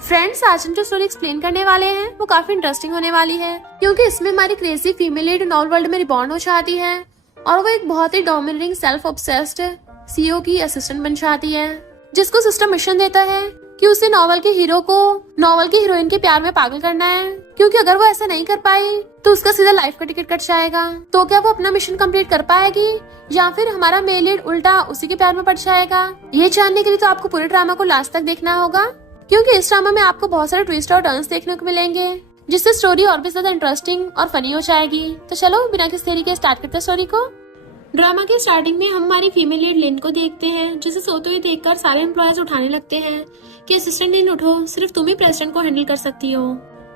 Friends, आज हम जो स्टोरी एक्सप्लेन करने वाले हैं वो काफी इंटरेस्टिंग होने वाली है, क्योंकि इसमें हमारी crazy female lead novel world में रिबॉर्न हो जाती है और वो एक बहुत ही डोमिनेटिंग सेल्फ ऑब्सेस्ड सीईओ की असिस्टेंट बन जाती है, जिसको सिस्टम मिशन देता है कि उसे नॉवल के हीरो को नॉवल की हीरोइन के प्यार में पागल करना है, क्योंकि अगर वो ऐसा नहीं कर पाई तो उसका सीधा लाइफ का टिकट कट जाएगा। तो क्या वो अपना मिशन कंप्लीट कर पाएगी या फिर हमारा मेल लीड उल्टा उसी के प्यार में पड़ जाएगा? ये जानने के लिए तो आपको पूरे ड्रामा को लास्ट तक देखना होगा, क्योंकि इस ड्रामा में आपको बहुत सारे ट्विस्ट और टर्न्स देखने को मिलेंगे, जिससे स्टोरी और भी ज्यादा इंटरेस्टिंग और फनी हो जाएगी। तो चलो बिना किसी देरी के स्टार्ट करते हैं स्टोरी को। ड्रामा के स्टार्टिंग में हम हमारी फीमेल लीड लिन को देखते हैं, जिसे सोते हुए देखकर सारे एम्प्लॉयज उठाने लगते हैं कि असिस्टेंट लिन उठो, सिर्फ तुम ही प्रेसिडेंट को हैंडल कर सकती हो।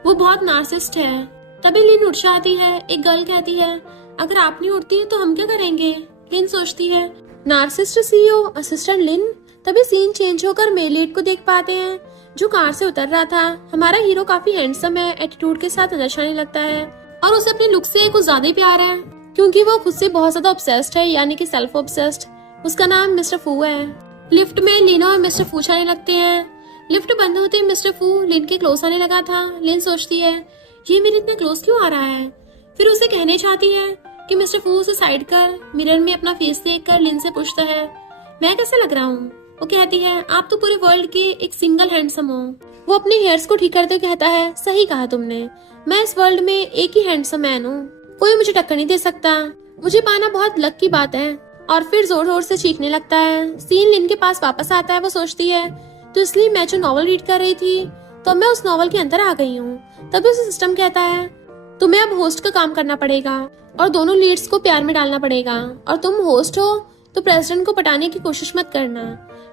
वो बहुत नार्सिसिस्ट है। तभी लिन उठ जाती है। एक गर्ल कहती है, अगर आप नहीं उठती तो हम क्या करेंगे? लिन सोचती है, नार्सिसिस्ट सीईओ असिस्टेंट लिन। तभी सीन चेंज होकर मेल लीड को देख पाते हैं, जो कार से उतर रहा था। हमारा हीरो काफी हैंडसम है, एटीट्यूड के साथ नजर आने लगता है और उसे अपने लुक से कुछ ज्यादा ही प्यार है, क्योंकि वो खुद से बहुत ज्यादा ऑब्सेस्ड है, यानी कि सेल्फ ऑब्सेस्ड। उसका नाम मिस्टर फू है। लिफ्ट में लिन और मिस्टर फू जाने लगते हैं। लिफ्ट बंद होते मिस्टर फू लिन के क्लोज आने लगा था। लिन सोचती है, ये मेरे इतना क्लोज क्यों आ रहा है? फिर उसे कहने चाहती है कि मिस्टर फू उसे साइड कर मिरर में अपना फेस देखकर लिन से पूछता है, मैं कैसे लग रहा हूँ? वो कहती है, आप तो पूरे वर्ल्ड के एक सिंगल हैंडसम हो। वो अपने हेयर्स को ठीक करते हुए कहता है, सही कहा तुमने, मैं इस वर्ल्ड में एक ही हैंडसम मैन हूँ, कोई मुझे टक्कर नहीं दे सकता। मुझे पाना बहुत लक की बात है। और फिर जोर जोर से चीखने लगता है। सीन लिन के पास वापस आता है। वो सोचती है, तो इसलिए मैं जो नॉवल रीड कर रही थी तो मैं उस नॉवल के अंदर आ गई हूँ। तभी उसे सिस्टम कहता है, तुम्हें अब होस्ट का काम करना पड़ेगा और दोनों लीड्स को प्यार में डालना पड़ेगा, और तुम होस्ट हो तो प्रेसिडेंट को पटाने की कोशिश मत करना।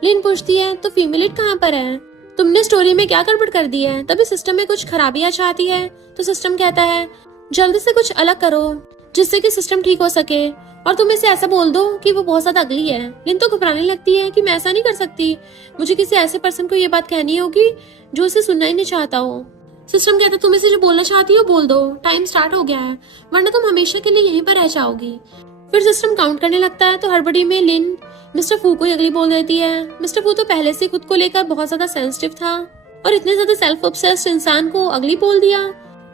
लिन पूछती है, तो फीमेल लीड कहाँ पर है? तुमने स्टोरी में क्या गड़बड़ कर दी है? तभी सिस्टम में कुछ खराबियां चाहती है। तो सिस्टम कहता है, जल्दी से कुछ अलग करो जिससे कि सिस्टम ठीक हो सके, और तुम इसे ऐसा बोल दो कि वो बहुत ज्यादा अगली है। लिन तो घबराने लगती है कि मैं ऐसा नहीं कर सकती, मुझे किसी ऐसे पर्सन को ये बात कहनी होगी जो इसे सुनना ही नहीं चाहता हो। सिस्टम कहता है, तुम इसे जो बोलना चाहती हो बोल दो, टाइम स्टार्ट हो गया है, वरना तुम हमेशा के लिए यहीं पर रह जाओगी। फिर सिस्टम काउंट करने लगता है। तो हड़बड़ी में लिन मिस्टर फू को ही अगली बोल देती है। मिस्टर फू तो पहले से खुद को लेकर बहुत ज्यादा सेंसिटिव था और इतने ज्यादा सेल्फ ऑब्सेस्ड इंसान को अगली बोल दिया।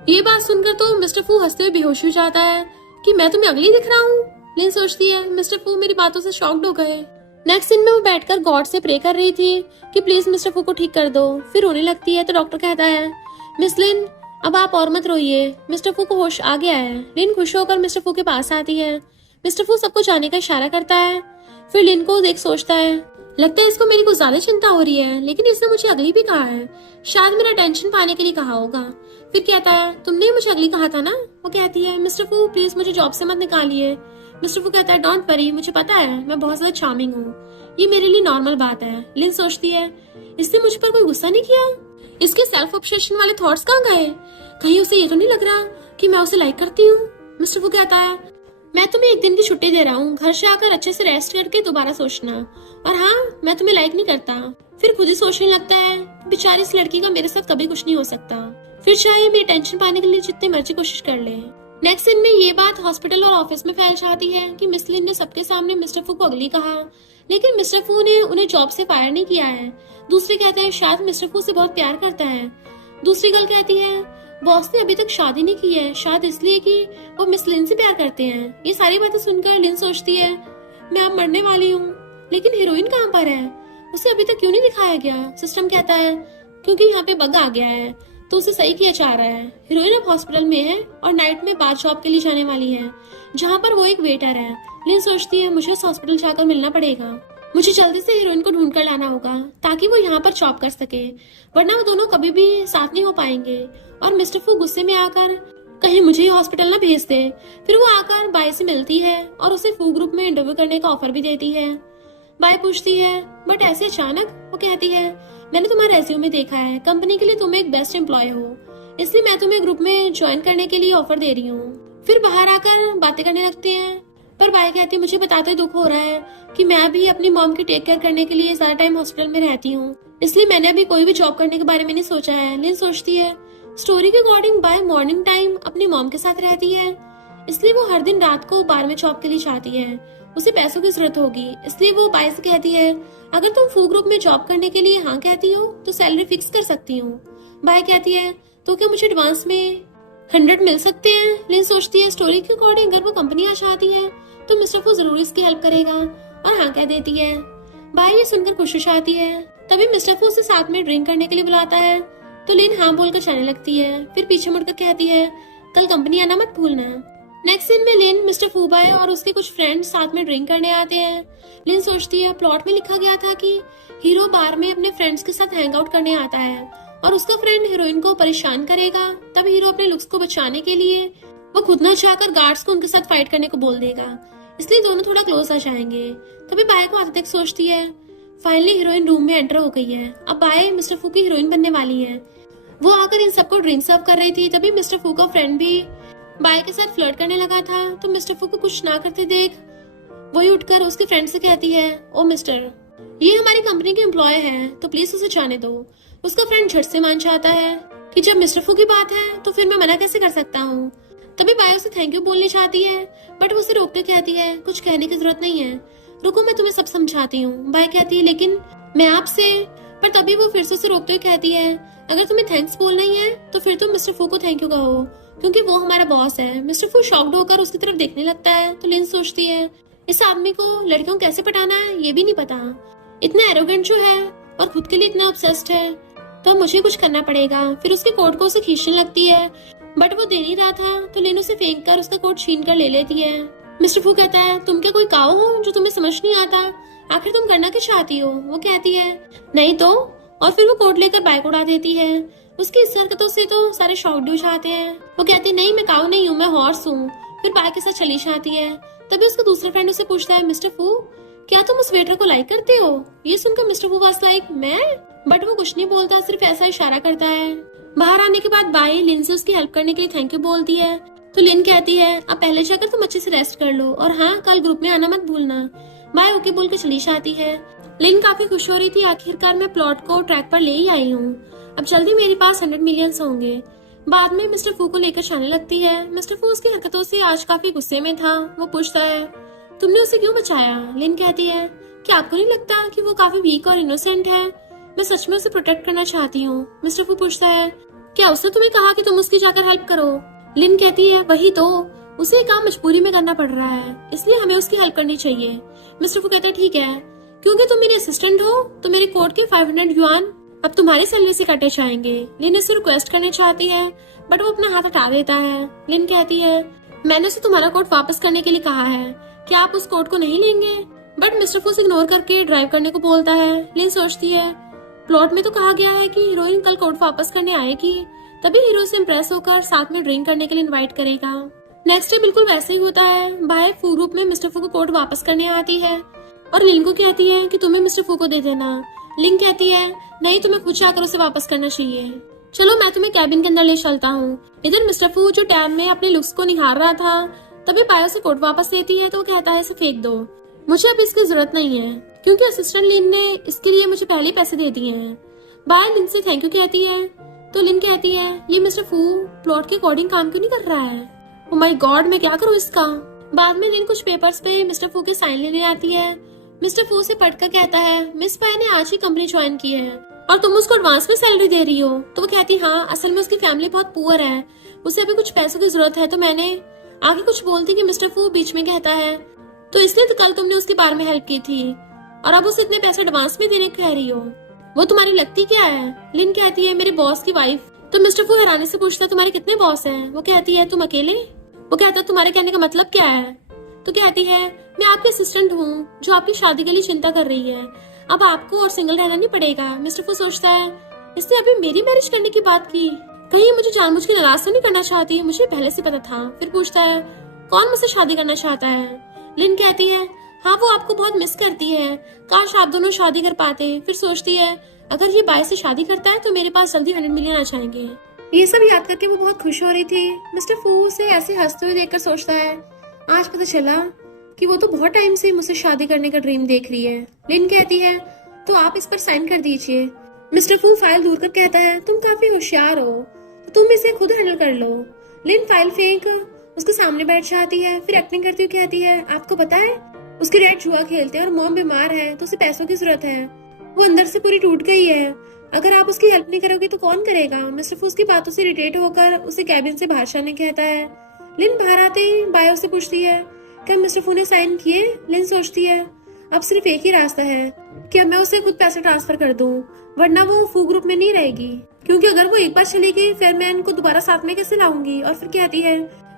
ये बात सुनकर तो मिस्टर फू हंसते हुए बेहोश हो जाता है कि मैं तुम्हें अगली दिख रहा हूँ। लिन सोचती है, मिस्टर फू मेरी बातों से शॉक्ड हो गए। नेक्स्ट सीन में वो बैठकर गॉड से प्रे कर रही थी कि प्लीज मिस्टर फू को ठीक कर दो। फिर रोने लगती है। तो डॉक्टर कहता है, मिस लिन अब आप और मत रोइए, मिस्टर फू को होश आ गया है। लिन खुश होकर मिस्टर फू के पास आती है। मिस्टर फू सबको जाने का इशारा करता है। फिर लिन को देख सोचता है, लगता है इसको मेरी कुछ ज्यादा चिंता हो रही है, लेकिन इसने मुझे अगली भी कहा है, शायद मेरा टेंशन पाने के लिए कहा होगा। फिर कहता है, तुमने ही मुझे अगली कहा था ना? वो कहती है, मिस्टर फू प्लीज मुझे जॉब से मत निकालिए। मिस्टर फू कहता है, डोंट वरी, मुझे पता है मैं बहुत ज्यादा चार्मिंग हूँ, ये मेरे लिए नॉर्मल बात है। लिन सोचती है, इसने मुझ पर कोई गुस्सा नहीं किया? इसके सेल्फ ऑब्सेशन वाले थॉट्स कहाँ गए? कहीं उसे ये तो नहीं लग रहा कि मैं उसे लाइक करती हूँ? मिस्टर फू कहता है, मैं तुम्हें एक दिन की छुट्टी दे रहा हूँ, घर से आकर अच्छे से रेस्ट करके दोबारा सोचना। और हाँ, मैं तुम्हें लाइक नहीं करता। फिर खुद ही सोचने लगता है, बेचारी इस लड़की का मेरे साथ कभी कुछ नहीं हो सकता, फिर चाहे मेरी टेंशन पाने के लिए जितनी मर्जी कोशिश कर ले। नेक्स्ट सीन में ये बात हॉस्पिटल और ऑफिस में फैल जाती है कि मिस लिन ने सबके सामने मिस्टर फू को अगली कहा, लेकिन मिस्टर फू ने उन्हें जॉब से फायर नहीं किया है। दूसरे कहते हैं, शायद मिस्टर फू से बहुत प्यार करता है। दूसरी गर्ल कहती है, बॉस ने अभी तक शादी नहीं की है, शायद इसलिए कि वो मिस लिन से प्यार करते हैं। ये सारी बातें सुनकर लिन सोचती है, मैं अब मरने वाली हूँ, लेकिन हीरोइन कहाँ पर है? उसे अभी तक क्यों नहीं दिखाया गया? सिस्टम कहता है, क्योंकि यहाँ पे बग आ गया है तो उसे सही किया जा रहा है। हीरोइन अब हॉस्पिटल में है और नाइट में बाथ जॉब के लिए जाने वाली है, जहाँ पर वो एक वेटर है। लिन सोचती है, मुझे उस हॉस्पिटल जाकर मिलना पड़ेगा, मुझे जल्दी से हीरोइन को ढूंढ कर लाना होगा ताकि वो यहाँ पर जॉब कर सके, वरना वो दोनों कभी भी साथ नहीं हो पाएंगे। और मिस्टर फू गुस्से में आकर कहीं मुझे ही हॉस्पिटल ना भेज दे। फिर वो आकर बाय से मिलती है और उसे फू ग्रुप में इंटरव्यू करने का ऑफर भी देती है। बाय पूछती है, बट ऐसे अचानक? वो कहती है, मैंने तुम्हारा रेज्यूमे देखा है, कंपनी के लिए तुम एक बेस्ट एम्प्लॉय हो, इसलिए मैं तुम्हें ग्रुप में ज्वाइन करने के लिए ऑफर दे रही हूँ। फिर बाहर आकर बातें करने लगते हैं, पर बाय कहती है, मुझे बताते दुख हो रहा है कि मैं भी अपनी मॉम की टेक केयर करने के लिए ज्यादा टाइम हॉस्पिटल में रहती हूँ, इसलिए मैंने अभी कोई भी जॉब करने के बारे में नहीं सोचा है। लिन सोचती है, स्टोरी के अकॉर्डिंग बाय मॉर्निंग टाइम अपनी मॉम के साथ रहती है, इसलिए वो हर दिन रात को बार में जॉब के लिए जाती है। उसे पैसों की जरूरत होगी, इसलिए वो बाय से कहती है अगर तुम फू ग्रुप में जॉब करने के लिए हाँ कहती हो तो सैलरी फिक्स कर सकती हूँ। बाय कहती है तो क्या मुझे एडवांस में 100 मिल सकते हैं। लिन सोचती है स्टोरी के अकॉर्डिंग अगर वो कंपनी आ चाहती है तो मिस्टर फू जरूर इसकी हेल्प करेगा और हाँ कह देती है। बाय ये सुनकर खुश हो जाती है। तभी मिस्टर फू उसे साथ में ड्रिंक करने के लिए बुलाता है तो लिन हाँ बोलकर जाने लगती है। फिर पीछे मुड़कर कहती है कल कंपनी आना मत भूलना। नेक्स्ट सीन में लिन, मिस्टर फू बाय और उसके कुछ फ्रेंड्स साथ में ड्रिंक करने आते हैं। लिन सोचती है प्लॉट में लिखा गया था कि हीरो बार में अपने फ्रेंड्स के साथ हैंग आउट करने आता है और उसका फ्रेंड हीरोइन को परेशान करेगा। तब हीरो अपने लुक्स को बचाने के लिए वो खुद न चाहकर गार्ड्स को उनके साथ फाइट करने को बोल देगा, इसलिए दोनों थोड़ा क्लोज आ जाएंगे। तभी बाय को आते तक सोचती है फाइनली हीरोइन रूम में एंटर हो गई है, अब बाय मिस्टर फू की हीरोइन बनने वाली है। वो आकर इन सबको ड्रिंक सर्व कर रही थी। तभी मिस्टर फू का फ्रेंड भी बाय के साथ फ्लर्ट करने लगा था तो मिस्टर फू को कुछ ना करते देख वही उठकर उसके फ्रेंड से कहती है ओ मिस्टर, ये हमारी कंपनी के एम्प्लॉय है तो प्लीज उसे जाने दो। उसका फ्रेंड झट से मान जाता है कि जब मिस्टर फू की बात है तो फिर मैं मना कैसे कर सकता हूँ। तभी बाय उसे थैंक यू बोलनी चाहती है बट वो उसे रोक के कहती है कुछ कहने की जरूरत नहीं है, रुको मैं तुम्हें सब समझाती हूँ। बाय कहती है लेकिन मैं आपसे, पर तभी वो फिर से उसे रोकते हुए कहती है अगर तुम्हें थैंक्स बोलना ही है तो फिर तुम मिस्टर फू को थैंक यू कहो क्योंकि वो हमारा बॉस है। मिस्टर फू शॉक्ड होकर उसकी तरफ देखने लगता है तो लिन सोचती है इस आदमी को लड़कियों को कैसे पटाना है ये भी नहीं पता, इतना एरोगेंट जो है और खुद के लिए इतना ऑब्सेस्ड है, तो मुझे कुछ करना पड़ेगा। फिर उसके कोट को उसे खींचने लगती है बट वो दे नहीं रहा था तो लिन उसे फेंक कर उसका कोट छीन कर ले लेती है। मिस्टर फू कहता है तुम क्या कोई काऊ हो जो तुम्हें समझ नहीं आता, आखिर तुम करना क्या चाहती हो। वो कहती है नहीं तो, और फिर वो कोट लेकर बाइक उड़ा देती है। उसकी इस हरकतों से तो सारे शॉक्ड हो जाते हैं। वो कहती है नहीं मैं काऊ नहीं हूँ, मैं हॉर्स हूँ। फिर बाइक के साथ चली जाती है। तभी उसका दूसरा फ्रेंड उसे पूछता है मिस्टर फू क्या तुम उस वेटर को लाइक करते हो। ये सुनकर मिस्टर फू वाज लाइक मैं, बट वो कुछ नहीं बोलता, सिर्फ ऐसा इशारा करता है। बाहर आने के बाद बाई लिन से उसकी हेल्प करने के लिए थैंक यू बोलती है तो लिन कहती है अब पहले जाकर तुम अच्छे से रेस्ट कर लो और हाँ कल ग्रुप में आना मत भूलना। बाई ओके बोल के चली जाती है। लिन काफी खुश हो रही थी, आखिरकार मैं प्लॉट को ट्रैक पर ले ही आई हूँ, अब जल्दी मेरे पास 100 मिलियन होंगे। बाद में मिस्टर फू को लेकर जाने लगती है। मिस्टर फू उसकी हरकतों से आज काफी गुस्से में था। वो पूछता है तुमने उसे क्यों बचाया। लिन कहती है कि आपको नहीं लगता कि वो काफी वीक और इनोसेंट है, मैं सच में उसे प्रोटेक्ट करना चाहती हूँ। मिस्टर फू पूछता है क्या उसने तुम्हें कहा कि तुम उसकी जाकर हेल्प करो। लिन कहती है वही तो, उसे काम मजबूरी में करना पड़ रहा है इसलिए हमें उसकी हेल्प करनी चाहिए। मिस्टर फू कहता है ठीक है, क्योंकि तुम मेरी असिस्टेंट हो तो मेरे कोर्ट के 500 युआन अब तुम्हारी सैलरी से काटे जाएंगे। लिन इससे रिक्वेस्ट करनी चाहती है बट वो अपना हाथ हटा देता है। लिन कहती है मैंने उसे तुम्हारा कोट वापस करने के लिए कहा है, क्या आप उस कोट को नहीं लेंगे। बट मिस्टर फूस इग्नोर करके ड्राइव करने को बोलता है। लिन सोचती है प्लॉट में तो कहा गया है कि हीरोइन कल कोट वापस करने आएगी, तभी हीरो से इम्प्रेस होकर साथ में ड्रिंक करने के लिए इनवाइट करेगा। नेक्स्ट डे बिल्कुल वैसे ही होता है। बाय फू ग्रुप में मिस्टर फू को कोट वापस करने आती है और लिन को कहती है कि तुम्हें मिस्टर फू को दे देना। लिन कहती है नहीं, तुम्हें खुद जाकर उसे वापस करना चाहिए, चलो मैं तुम्हें कैबिन के अंदर ले चलता हूँ। इधर मिस्टर फू जो टैब में अपने लुक्स को निहार रहा था तभी बायो से कोट वापस देती है तो वो कहता है इसे फेंक दो, मुझे अब इसकी जरूरत नहीं है क्योंकि असिस्टेंट लिन ने इसके लिए मुझे पहले पैसे दे दिए हैं। बायो लिन से थैंक यू कहती है तो लिन कहती है ये मिस्टर फू प्लॉट के अकॉर्डिंग काम क्यों नहीं कर रहा है, ओ माय गॉड मैं क्या करूँ इसका। बाद में लिन कुछ पेपर्स पे मिस्टर फू के साइन लेने आती है। मिस्टर फू से पढ़कर कहता है मिस पाई ने आज ही कंपनी ज्वाइन की है और तुम उसको एडवांस में सैलरी दे रही हो। तो वो कहती हाँ, असल में उसकी फैमिली बहुत पुअर है, उसे अभी कुछ पैसों की जरूरत है। तो मैंने आगे कुछ बोलती कि मिस्टर फू बीच में कहता है तो इसलिए तो कल तुमने उसकी बार में हेल्प की थी और अब उसे इतने पैसे एडवांस में देने कह रही हो, वो तुम्हारी लगती क्या है। लिन कहती है मेरे बॉस की वाइफ। तो मिस्टर फू हैरानी से पूछता है तुम्हारे कितने बॉस हैं। वो कहती है तुम अकेले। वो कहता है तुम्हारे कहने का मतलब क्या है। तो कहती है मैं आपकी असिस्टेंट हूँ जो आपकी शादी के लिए चिंता कर रही है, अब आपको और सिंगल रहना नहीं पड़ेगा। मिस्टर फू सोचता है इसने अभी मेरी मैरिज करने की बात की, कहीं मुझे जानबूझ के नाराज तो नहीं करना चाहती, मुझे पहले से पता था। फिर पूछता है कौन मुझसे शादी करना चाहता है। लिन कहती है हाँ वो आपको बहुत मिस करती है, काश आप दोनों शादी कर पाते। फिर सोचती है अगर ये बाय से शादी करता है तो मेरे पास जल्दी 100 मिलियन आ जाएंगे। ये सब याद करके वो बहुत खुश हो रही थी। मिस्टर फू से ऐसे हंसते हुए देखकर सोचता है आज पता चला कि वो तो बहुत टाइम से मुझसे शादी करने का ड्रीम देख रही है। लिन कहती है तो आप इस पर साइन कर दीजिए। मिस्टर फू फाइल दूर कर कहता है तुम काफी होशियार हो तो तुम इसे खुद हैंडल कर लो। लिन फाइल फेंक उसके सामने बैठ जाती है, फिर एक्टिंग करती हुई कहती है आपको पता है उसके डैड जुआ खेलते हैं और मॉम बीमार है तो उसे पैसों की जरूरत है। वो अंदर से पूरी टूट गई है। अगर आप उसकी हेल्प नहीं करोगे तो कौन करेगा? मिस्टर फू उसकी बातों से इरिटेट होकर उसे कैबिन से बाहर जाने कहता है। लिन बाहर आते ही बायो से पूछती है, क्या मिस्टर फू ने साइन किए? लिन सोचती है, अब सिर्फ एक ही रास्ता है, क्या मैं उसे खुद पैसे ट्रांसफर कर दूं, वरना वो फू ग्रुप में नहीं रहेगी। क्योंकि अगर वो एक बार चली गई फिर मैं इनको दोबारा साथ में कैसे लाऊंगी? और फिर कहती है,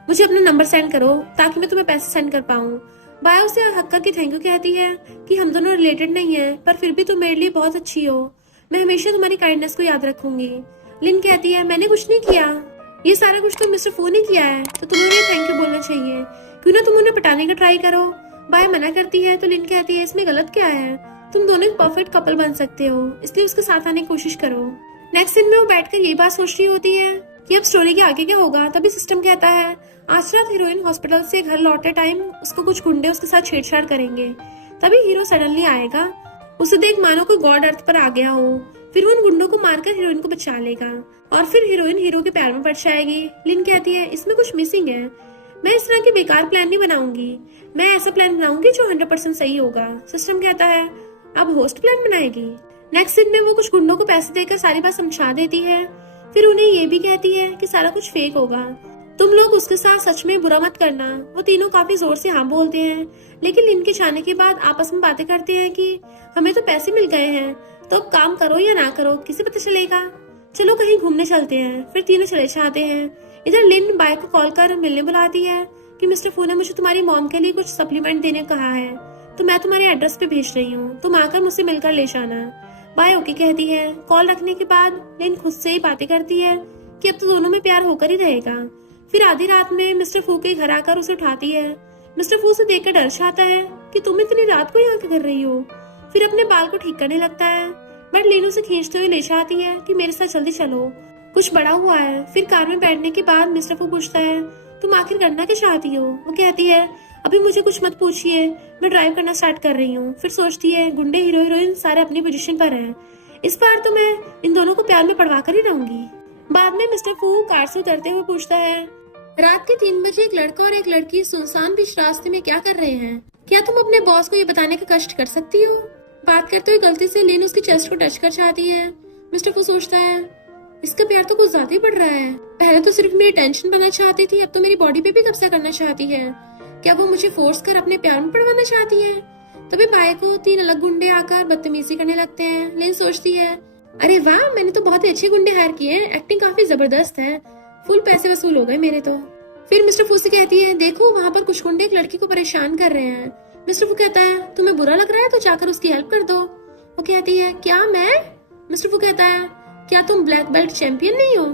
मुझे अपना नंबर सेंड करो ताकि मैं तुम्हें पैसे सेंड कर पाऊं। बायो उसे हक करके थैंक यू कहती है कि हम दोनों रिलेटेड नहीं है, पर फिर भी तुम मेरे लिए बहुत अच्छी हो। मैं हमेशा तुम्हारी काइंडनेस को याद रखूंगी। लिन कहती है, मैंने कुछ नहीं किया, ये सारा कुछ तो मिस्टर फू ने किया है, तो तुम्हें थैंक यू बोलना चाहिए। क्यों ना तुम उन्हें पटाने का ट्राई करो। बाय मना करती है तो लिन कहती है, इसमें गलत क्या है? तुम दोनों एक परफेक्ट कपल बन सकते हो, इसलिए उसके साथ आने की कोशिश करो। नेक्स्ट सीन में वो बैठकर यही बात सोच रही होती है कि अब स्टोरी के आगे क्या होगा। तभी सिस्टम कहता है, आज रात हीरोइन हॉस्पिटल से घर लौटते टाइम उसको कुछ गुंडे उसके साथ छेड़छाड़ करेंगे। तभी हीरो सडनली आएगा, उसे देख मानो कोई गॉड अर्थ पर आ गया हो। फिर वो उन गुंडों को मारकर हीरोइन को बचा लेगा और फिर हीरोइन हीरो के पैर में पड़ जाएगी। लिन कहती है, इसमें कुछ मिसिंग है, मैं इस तरह के बेकार प्लान नहीं बनाऊंगी, मैं ऐसा प्लान बनाऊंगी जो 100% सही होगा। सिस्टम कहता है, अब होस्ट प्लान बनाएगी। नेक्स्ट सीन में वो कुछ गुंडों को पैसे देकर सारी बात समझा देती है। फिर उन्हें ये भी कहती है कि सारा कुछ फेक होगा, तुम लोग उसके साथ सच में बुरा मत करना। वो तीनों काफी जोर से हाँ बोलते हैं, लेकिन लिन के जाने के बाद आपस में बातें करते हैं कि हमें तो पैसे मिल गए हैं, तो अब काम करो या ना करो किसे पता चलेगा, चलो कहीं घूमने चलते हैं। फिर तीनों चले जाते हैं। इधर लिन बाय को कॉल कर मिलने बुलाती है कि मिस्टर फू ने मुझे तुम्हारी मॉम के लिए कुछ सप्लीमेंट देने कहा है, तो मैं तुम्हारे एड्रेस पे भेज रही हूँ, तुम आकर मुझसे मिलकर ले जाना। बाय ओके कहती है। कॉल रखने के बाद लिन खुद से ही बातें करती है कि अब तो दोनों में प्यार होकर ही रहेगा। फिर आधी रात में मिस्टर फू के घर आकर उसे उठाती है। मिस्टर फू से देखकर डर जाता है कि तुम इतनी रात को यहाँ क्या कर रही हो। फिर अपने बाल को ठीक करने लगता है, बट लिन उसे खींचते हुए ले जाती है कि मेरे साथ जल्दी चलो, कुछ बड़ा हुआ है। फिर कार में बैठने के बाद मिस्टर फू पूछता है, तुम आखिर करना क्या चाहती हो? वो कहती है, अभी मुझे कुछ मत पूछिए, मैं ड्राइव करना स्टार्ट कर रही हूँ। फिर सोचती है, गुंडे हीरो हीरोइन सारे अपनी पोजीशन पर हैं, इस बार तो मैं इन दोनों को प्यार में पड़वा कर ही रहूंगी। बाद में मिस्टर फू कार से उतरते हुए पूछता है, रात के 3 बजे एक लड़का और एक लड़की सुनसान बीच रास्ते में क्या कर रहे हैं? क्या तुम अपने बॉस को ये बताने का कष्ट कर सकती हो? बात करते हुए गलती से लिन उसकी चेस्ट को टच कर चाहती है। मिस्टर फू सोचता है, इसका प्यार तो कुछ ज्यादा ही बढ़ रहा है, पहले तो सिर्फ मेरी टेंशन बनना चाहती थी, अब तो मेरी बॉडी पे भी कब्जा करना चाहती है। क्या वो मुझे फोर्स कर अपने प्यार में पड़वाना चाहती है? तभी बाय को 3 अलग गुंडे आकर बदतमीजी करने लगते हैं। लिन सोचती है, अरे वाह, मैंने तो बहुत ही अच्छे गुंडे हायर किए हैं, एक्टिंग काफी जबरदस्त है, फुल पैसे वसूल हो गए मेरे तो। फिर मिस्टर फू से कहती है, देखो वहाँ पर कुछ गुंडे एक लड़की को परेशान कर रहे हैं। मिस्टर फू कहता है, तुम्हें बुरा लग रहा है तो जाकर उसकी हेल्प कर दो। वो कहती है, क्या मैं? मिस्टर फू कहता है, क्या तुम ब्लैक बेल्ट चैंपियन नहीं हो?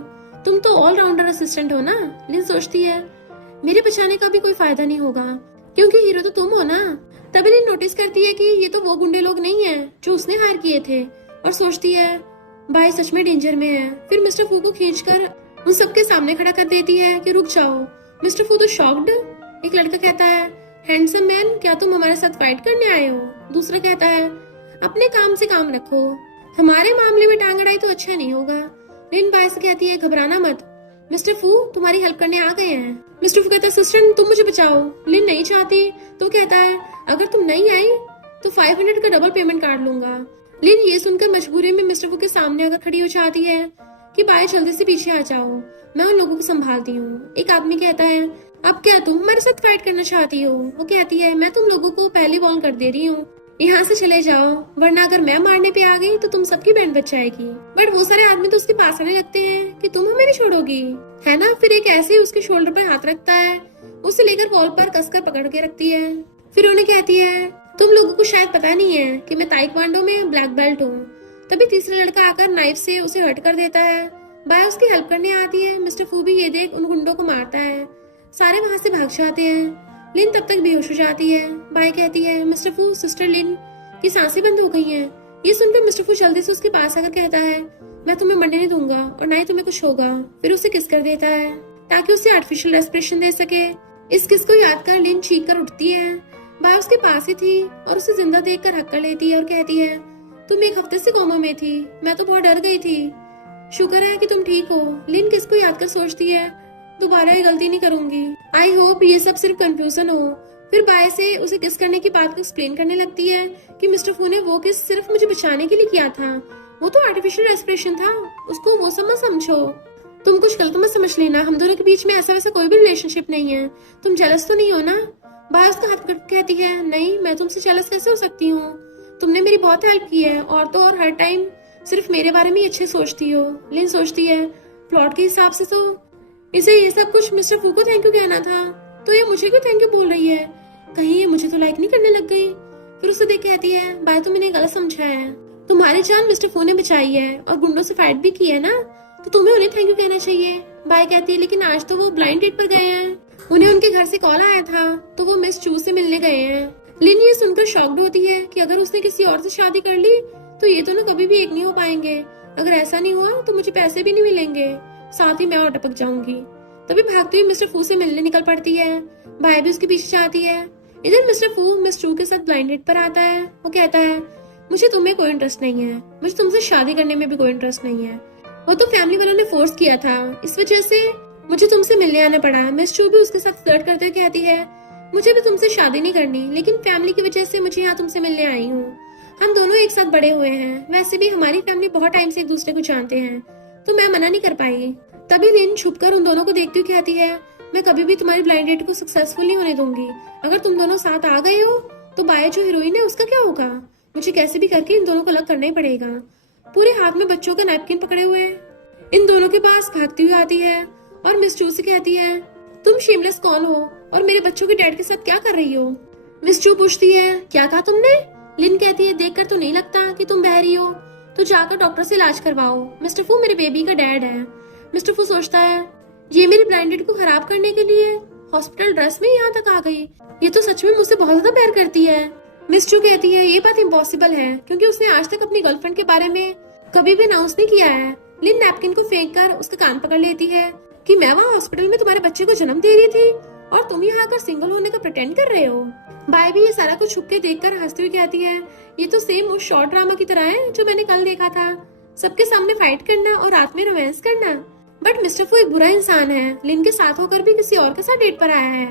तुम तो ऑलराउंडर असिस्टेंट हो ना। लिन सोचती है, मेरे बचाने का भी कोई फायदा नहीं होगा क्योंकि हीरो तो तुम हो ना। तभी लिन नोटिस करती है कि ये तो वो गुंडे लोग नहीं है जो उसने हायर किए थे और सोचती है, भाई सच में डेंजर में है। फिर मिस्टर फू को खींचकर उन सबके सामने खड़ा कर देती है कि रुक जाओ। मिस्टर फू तो शॉक्ड। एक लड़का कहता है, हैंडसम मैन, क्या तुम हमारे साथ फाइट करने आए हो? दूसरा कहता है, अपने काम से काम रखो, हमारे मामले में टांग अड़ाई तो अच्छा नहीं होगा। लिन बाय से कहती है, घबराना मत, मिस्टर फू तुम्हारी हेल्प करने आ गए हैं। मिस्टर फू कहता है, सिस्टर तुम मुझे बचाओ। लिन नहीं चाहती तो कहता है, अगर तुम नहीं आई तो 500 का डबल पेमेंट काट लूंगा। लिन ये सुनकर मजबूरी में मिस्टर फू के सामने आकर खड़ी हो जाती है कि बाय जल्दी से पीछे आ जाओ, मैं उन लोगों को संभालती हूँ। एक आदमी कहता है, अब क्या तुम हमारे साथ फाइट करना चाहती हो? वो कहती है, मैं तुम लोगों को पहले वॉर्न कर दे रही हूँ, यहाँ से चले जाओ, वरना अगर मैं मारने पे आ गई तो तुम सबकी बैंड बच जाएगी। बट वो सारे आदमी तो उसके पास आने लगते हैं कि तुम हमें नहीं छोड़ोगी, है ना। फिर एक ऐसे ही उसके शोल्डर पर हाथ रखता है, उसे लेकर वॉल पर कसकर पकड़ के रखती है। फिर उन्हें कहती है, तुम लोगों को शायद पता नहीं है कि मैं ताइक्वांडो में ब्लैक बेल्ट हूँ। तभी तीसरा लड़का आकर नाइफ से उसे हर्ट कर देता है। बाय उसकी हेल्प करने आती है। मिस्टर फू भी ये देख उन गुंडों को मारता है। सारे वहाँ से भाग जाते हैं। लिन तब तक बेहोश हो जाती है। बाय कहती है, मिस्टर फू सिस्टर लिन की सांसें बंद हो गई हैं। ये सुनकर मिस्टर फू जल्दी से उसके पास आकर कहता है, मैं तुम्हें मरने नहीं दूंगा और ना ही तुम्हें कुछ होगा। फिर उसे किस कर देता है ताकि उसे आर्टिफिशियल रेस्पिरेशन दे सके। इस किस को याद कर लिन चीख कर उठती है। बाय उसके पास ही थी और उसे जिंदा देखकर हक कर लेती है और कहती है, तुम 1 हफ्ते से कोमा में थी, मैं तो बहुत डर गई थी, शुक्र है कि तुम ठीक हो। लिन किसको याद कर सोचती है, दोबारा ये गलती नहीं करूंगी। आई होप ये सब सिर्फ कंफ्यूजन हो, फिर बाय से उसे किस करने की बात को एक्सप्लेन करने लगती है कि मिस्टर फू ने वो किस सिर्फ मुझे बचाने के लिए किया था, वो तो आर्टिफिशियल रेस्पिरेशन था, उसको वो सब मत समझो, तुम कुछ गलत मत समझ लेना, हम दोनों के बीच में ऐसा वैसा कोई भी रिलेशनशिप नहीं है, तुम जेलस तो नहीं हो ना। बाय उसका हाथ पकड़ के कहती है, नहीं मैं तुमसे जेलस कैसे हो सकती हूँ, तुमने मेरी बहुत हेल्प की है और तो और हर टाइम सिर्फ मेरे बारे में ही अच्छे सोचती हो। लिन सोचती है प्लॉट के हिसाब से तो इसे ये सब कुछ मिस्टर फू को थैंक यू कहना था, तो ये मुझे क्यों थैंक यू बोल रही है, कहीं ये मुझे तो लाइक नहीं करने लग गई। फिर उसे देख कहती है, बाय तो मैंने गलत समझा है, तुम्हारी जान मिस्टर फू ने बचाई है और गुंडों से फाइट भी की है ना, तो तुम्हें उन्हें थैंक यू कहना चाहिए। बाय कहती है, लेकिन आज तो वो ब्लाइंड डेट पर गए हैं, उन्हें उनके घर से कॉल आया था तो वो मिस चू से मिलने गए हैं। लिन ये सुनकर शॉक्ड होती है कि अगर उसने किसी और से शादी कर ली तो ये दोनों कभी भी एक नहीं हो पाएंगे, अगर ऐसा नहीं हुआ तो मुझे पैसे भी नहीं मिलेंगे, साथ ही मैं और टपक जाऊंगी। तभी भागती हुई मिस्टर फू से मिलने निकल पड़ती है, बाय भी उसके पीछे जाती है। इधर मिस्टर फू मिस चू के साथ ब्लाइंड डेट पर आता है। वो कहता है, मुझे तुम्हें कोई इंटरेस्ट नहीं है, मुझे तुमसे शादी करने में भी कोई इंटरेस्ट नहीं है, वो तो फैमिली वालों ने फोर्स किया था, इस वजह से मुझे तुमसे मिलने आना पड़ा। मिस चू भी उसके साथ फ्लर्ट करते हुए कहती है, मुझे भी तुमसे शादी नहीं करनी, लेकिन फैमिली की वजह से मुझे यहाँ तुमसे मिलने आई हूँ, हम दोनों एक साथ बड़े हुए हैं, वैसे भी हमारी फैमिली बहुत टाइम से एक दूसरे को जानते हैं, तो मैं मना नहीं कर पाई। तभी लिन छुपकर उन दोनों को देखती हुई कहती है, मैं कभी भी तुम्हारी ब्लाइंड डेट को सक्सेसफुल नहीं होने दूंगी, अगर तुम दोनों साथ आ गए हो तो बाय जो हीरोइन है उसका क्या होगा, मुझे कैसे भी करके इन दोनों को अलग करना ही पड़ेगा। पूरे हाथ में बच्चों का नैपकिन पकड़े हुए इन दोनों के पास भागती हुई आती है और मिस चू से कहती है, तुम शेमलेस कौन हो और मेरे बच्चों के डैड के साथ क्या कर रही हो। मिस चू पूछती है, क्या कहा तुमने। लिन कहती है, देखकर तो नहीं लगता कि तुम बहरी हो, तो जाकर डॉक्टर से इलाज करवाओ, मिस्टर फू मेरे बेबी का डैड है। मिस्टर फू सोचता है, ये मेरी ब्लाइंड डेट को खराब करने के लिए हॉस्पिटल ड्रेस में यहाँ तक आ गई, ये तो सच में मुझसे बहुत ज्यादा प्यार करती है। मिस चू कहती है, ये बात इम्पॉसिबल है क्योंकि उसने आज तक अपनी गर्लफ्रेंड के बारे में कभी भी अनाउंस नहीं किया है। लिन नैपकिन को फेंक कर उसका कान पकड़ लेती है कि मैं वहाँ हॉस्पिटल में तुम्हारे बच्चे को जन्म दे रही थी और तुम यहाँ आकर सिंगल होने का प्रिटेंड कर रहे हो। बाय भी ये सारा कुछ छुप के देखकर हंसते हुए कहती है, ये तो सेम उस शॉर्ट ड्रामा की तरह है जो मैंने कल देखा था, सबके सामने फाइट करना और रात में रोमांस करना। बट मिस्टर फू एक बुरा इंसान है, लिन के साथ होकर भी किसी और के साथ डेट पर आया है।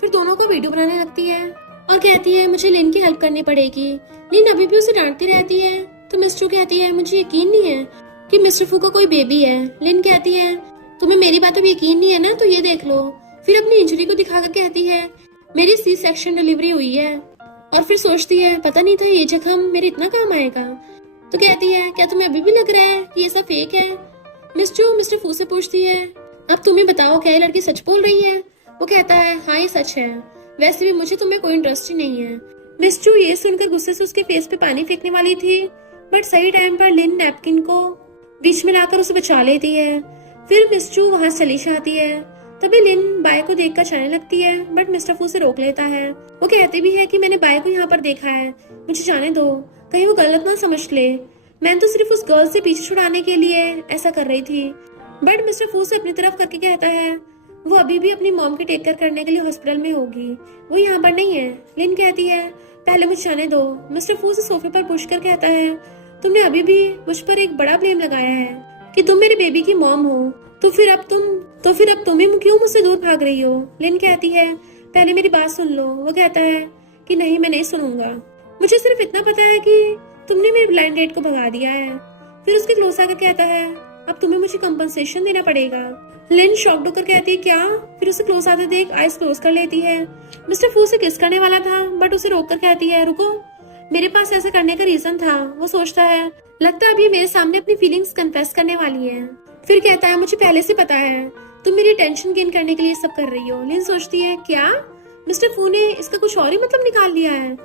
फिर दोनों को वीडियो बनाने लगती है और कहती है, मुझे लिन की हेल्प करनी पड़ेगी। लिन अभी भी उसे डांटती रहती है तो मिस्टर कहती है, मुझे यकीन नहीं है कि मिस्टर फू का कोई बेबी है। लिन कहती है, तुम्हें मेरी बातों पर यकीन नहीं है ना, तो ये देख लो। फिर अपनी इंजरी को दिखाकर कहती है, मेरी सी सेक्शन डिलीवरी हुई है। और फिर सोचती है, पता नहीं था ये जख्म मेरे इतना काम आएगा। तो कहती है, क्या तुम्हें अभी भी लग रहा है कि ये सब फेक है। मिस्टर फू से पूछती है, अब तुम्हें बताओ क्या ये लड़की सच बोल रही है। वो कहता है, हाँ ये सच है, वैसे भी मुझे तुम्हें कोई इंटरेस्ट ही नहीं है। मिस्टर ये सुनकर गुस्से से उसके फेस पे पानी फेंकने वाली थी, बट सही टाइम पर लिन नैपकिन को बीच में लाकर उसे बचा लेती है। फिर मिस्टर वहां चली जाती है। तभी लिन बाय को देखकर जाने लगती है, बट मिस्टर फू से रोक लेता है। वो कहते भी है कि मैंने बाय को यहाँ पर देखा है, मुझे जाने दो, कहीं वो गलत ना समझ ले, मैं तो सिर्फ उस गर्ल से पीछे छुड़ाने के लिए ऐसा कर रही थी। बट मिस्टर फू से अपनी तरफ करके कहता है, वो अभी भी अपनी मॉम की टेक केयर करने के लिए हॉस्पिटल में होगी, वो यहाँ पर नहीं है। लिन कहती है, पहले मुझे जाने दो। मिस्टर फू से सोफे पर पुश कर कहता है, तुमने अभी भी मुझ पर एक बड़ा ब्लेम लगाया है कि तुम मेरे बेबी की मॉम हो, तो फिर अब तुम ही क्यों मुझसे दूर भाग रही हो। लिन कहती है, पहले मेरी बात सुन लो। वो कहता है कि नहीं, मैं नहीं सुनूंगा, मुझे सिर्फ इतना पता है कि तुमने मेरी ब्लाइंड डेट को भगा दिया है। फिर उसके क्लोज आकर कहता है, अब तुम्हें मुझे कंपनसेशन देना पड़ेगा। लिन शॉक्ड होकर कहती है, क्या। फिर उसे क्लोज आते देख आइज क्लोज कर लेती है। मिस्टर फू से किस करने वाला था, बट उसे रोक कर कहती है, रुको, मेरे पास ऐसा करने का रीजन था। वो सोचता है, लगता है अभी मेरे सामने अपनी फीलिंग्स कन्फेस करने वाली है। फिर कहता है, मुझे पहले से पता है तुम मेरी टेंशन गेन करने के लिए सब कर रही हो। लिन सोचती है, क्या मिस्टर फू ने इसका कुछ और ही मतलब निकाल लिया है।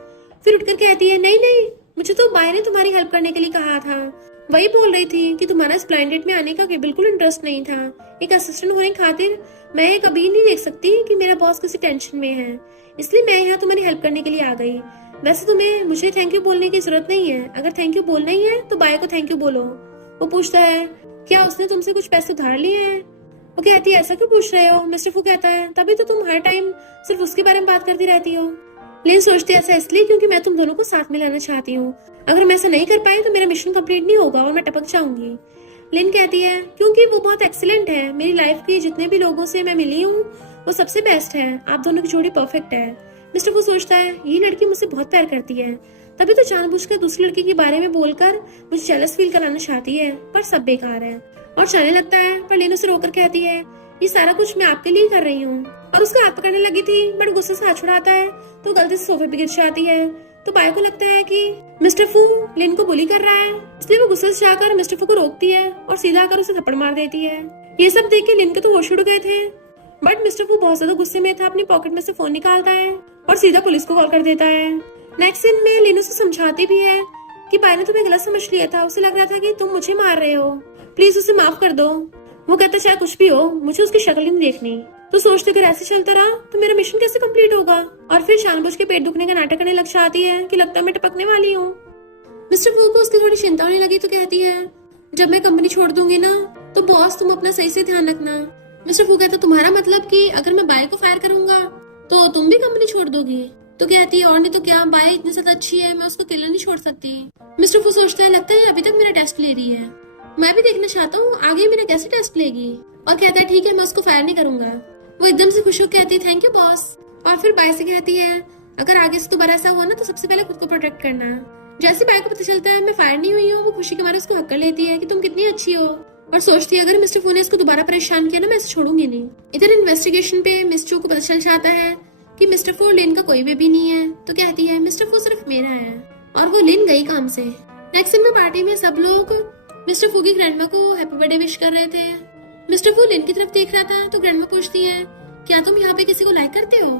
फिर उठकर कहती है, नहीं, मुझे तो बाय ने तुम्हारी हेल्प करने के लिए कहा था, वही बोल रही थी कि तुम्हारा इस ब्लाइंड डेट में आने का बिल्कुल इंटरेस्ट नहीं था। एक असिस्टेंट होने खातिर मैं ये कभी नहीं देख सकती कि मेरा बॉस किसी टेंशन में है, इसलिए मैं यहाँ तुम्हारी हेल्प करने के लिए आ गई। वैसे तुम्हें मुझे थैंक यू बोलने की जरूरत नहीं है, अगर थैंक यू बोलना ही है तो बाय को थैंक यू बोलो। वो पूछता है, क्या उसने तुमसे कुछ पैसे उधार लिए हैं। वो कहती है, ऐसा क्यों पूछ रहे हो। मिस्टर फू कहता है, तभी तो तुम हर टाइम सिर्फ उसके बारे में बात करती रहती हो। लिन सोचती है, ऐसा इसलिए क्योंकि मैं तुम दोनों को साथ में लाना चाहती हूँ, अगर मैं ऐसा नहीं कर पाई तो मेरा मिशन कंप्लीट नहीं होगा और मैं टपक जाऊंगी। लिन कहती है, क्योंकि वो बहुत एक्सीलेंट है, मेरी लाइफ के जितने भी लोगों से मैं मिली हूँ वो सबसे बेस्ट है, आप दोनों की जोड़ी परफेक्ट है। मिस्टर वो सोचता है ये लड़की मुझसे बहुत प्यार करती है, तभी तो जानबूझकर दूसरी लड़की के बारे में बोलकर मुझे जेलस फील कराना चाहती है, पर सब बेकार है। और चलने लगता है, पर लेन उसे रोककर कहती है ये सारा कुछ मैं आपके लिए कर रही हूँ। और उसका हाथ पकड़ने लगी थी, बट गुस्से से हाथ छुड़ाता है तो गलती से सोफे पे गिर जाती है। तो बाय को लगता है कि मिस्टर फू लिन को बुली कर रहा है, इसलिए वो गुस्से से जाकर मिस्टर फू को रोकती है और सीधा आकर उसे थप्पड़ मार देती है। ये सब देख के लिन के तो होश उड़ गए थे, बट मिस्टर फू बहुत ज्यादा गुस्से में था। अपनी पॉकेट में से फोन निकालता है और सीधा पुलिस को कॉल कर देता है। नेक्स्ट सीन में लिन उसे समझाती भी है कि बाय ने तुम्हें गलत समझ लिया था, उसे लग रहा था कि तुम मुझे मार रहे हो, प्लीज उसे माफ कर दो। वो कहता चाहे कुछ भी हो, मुझे उसकी शक्ल ही नहीं देखनी। तो सोचते अगर ऐसे चलता रहा तो मेरा मिशन कैसे कंप्लीट होगा। और फिर जानबूझ के पेट दुखने का नाटक करने लग जाती है कि लगता है मैं टपकने वाली हूँ। मिस्टर फू को उसकी थोड़ी चिंता होने लगी तो कहती है जब मैं कंपनी छोड़ दूंगी ना तो बॉस तुम अपना सही से ध्यान रखना। मिस्टर फू कहता तुम्हारा मतलब कि अगर मैं बाय को फायर करूंगा तो तुम भी कंपनी छोड़ दोगी। तो कहती है और नहीं तो क्या, बाय इतनी ज्यादा अच्छी है, मैं उसको अकेला नहीं छोड़ सकती। मिस्टर फू सोचता है लगता है अभी तक मेरा टेस्ट ले रही है, मैं भी देखना चाहता हूँ आगे मेरा कैसे टेस्ट लेगी। और कहता है ठीक है मैं उसको फायर नहीं करूंगा। वो एकदम से खुश होकर कहती है थैंक यू बॉस। और फिर बाय से कहती है अगर आगे से दोबारा ऐसा हुआ ना तो सबसे पहले खुद को प्रोटेक्ट करना। जैसे बाय को पता चलता है मैं फायर नहीं हुई हूँ, वो खुशी के मारे उसको हक कर लेती है कि तुम कितनी अच्छी हो। और सोचती है अगर मिस्टर फू ने इसको दोबारा परेशान किया ना मैं इसे छोड़ूंगी नहीं। इधर इन्वेस्टिगेशन पे मिस्टर को पता चल जाता है कि मिस्टर फू लिन का कोई बेबी नहीं है। तो कहती है मिस्टर फू सिर्फ मेरा है, और वो लिन गई काम से। नेक्स्ट दिन में पार्टी में सब लोग मिस्टर फू की ग्रैंडमा को हैप्पी बर्थडे विश कर रहे थे। मिस्टर फू लिन की तरफ देख रहा था तो ग्रैंडमा पूछती है क्या तुम यहाँ पे किसी को लाइक करते हो।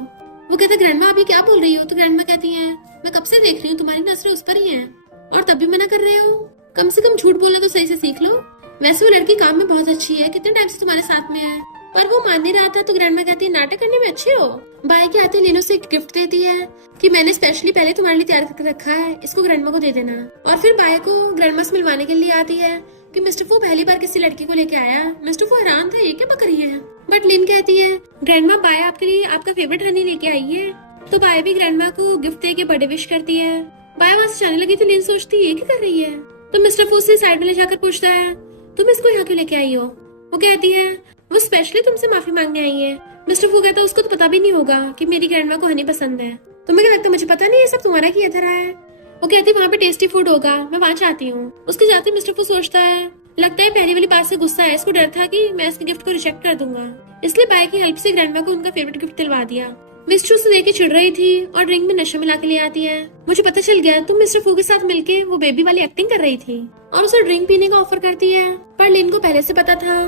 वो कहता ग्रैंडमा अभी क्या बोल रही हो। तो ग्रैंडमा कहती है मैं कब से देख रही हूँ तुम्हारी नजरें उस पर ही हैं और तब भी मना कर रहे हो। कम से कम झूठ बोलना तो सही से सीख लो। वैसे वो लड़की काम में बहुत अच्छी है, कितने टाइम से तुम्हारे साथ में है। पर वो मान नहीं रहा था तो ग्रैंडमा कहती है नाटक करने में अच्छे हो। बाय के आते लिनो से एक गिफ्ट देती है कि मैंने स्पेशली पहले तुम्हारे लिए तैयार करके रखा है, इसको ग्रैंडमा को दे देना। और फिर बाय को ग्रैंडमा से मिलवाने के लिए आती है कि मिस्टर फू पहली बार किसी लड़की को लेके आया। मिस्टर फू हैरान था ये क्या बकरी है, बट लिन कहती है ग्रैंडमा बाय आपके लिए आपका फेवरेट हनी लेके आई है। तो बाय भी ग्रैंडमा को गिफ्ट दे के बर्थडे विश करती है। बाय वहां से जाने लगी तो लिन सोचती है ये क्या कर रही है। तो मिस्टर फू से साइड में ले जाकर पूछता है तुम इसको यहाँ क्यों लेके आई हो। वो कहती है वो स्पेशली तुमसे माफी मांगने आई है। मिस्टर फू कहता है उसको तो पता भी नहीं होगा कि मेरी ग्रैंडमा को हनी पसंद है। तुम्हें क्या लगता है मुझे पता नहीं है, सब तुम्हारा किया धरा है। वो कहती है वहाँ पे टेस्टी फूड होगा, मैं वहाँ चाहती हूँ। उसके जाते मिस्टर फू सोचता है लगता है पहली वाली बात से गुस्सा है, इसको डर था कि मैं इसके गिफ्ट को रिजेक्ट कर दूंगा, इसलिए बाय की हेल्प से ग्रैंडमा को उनका फेवरेट गिफ्ट दिलवा दिया। मिस्टर उसे लेके चिढ़ रही थी और ड्रिंक में नशा मिला के ले आती है। मुझे पता चल गया तुम मिस्टर फू के साथ मिलके वो बेबी वाली एक्टिंग कर रही थी। और उसे ड्रिंक पीने का ऑफर करती है, पर लिन को पहले से पता था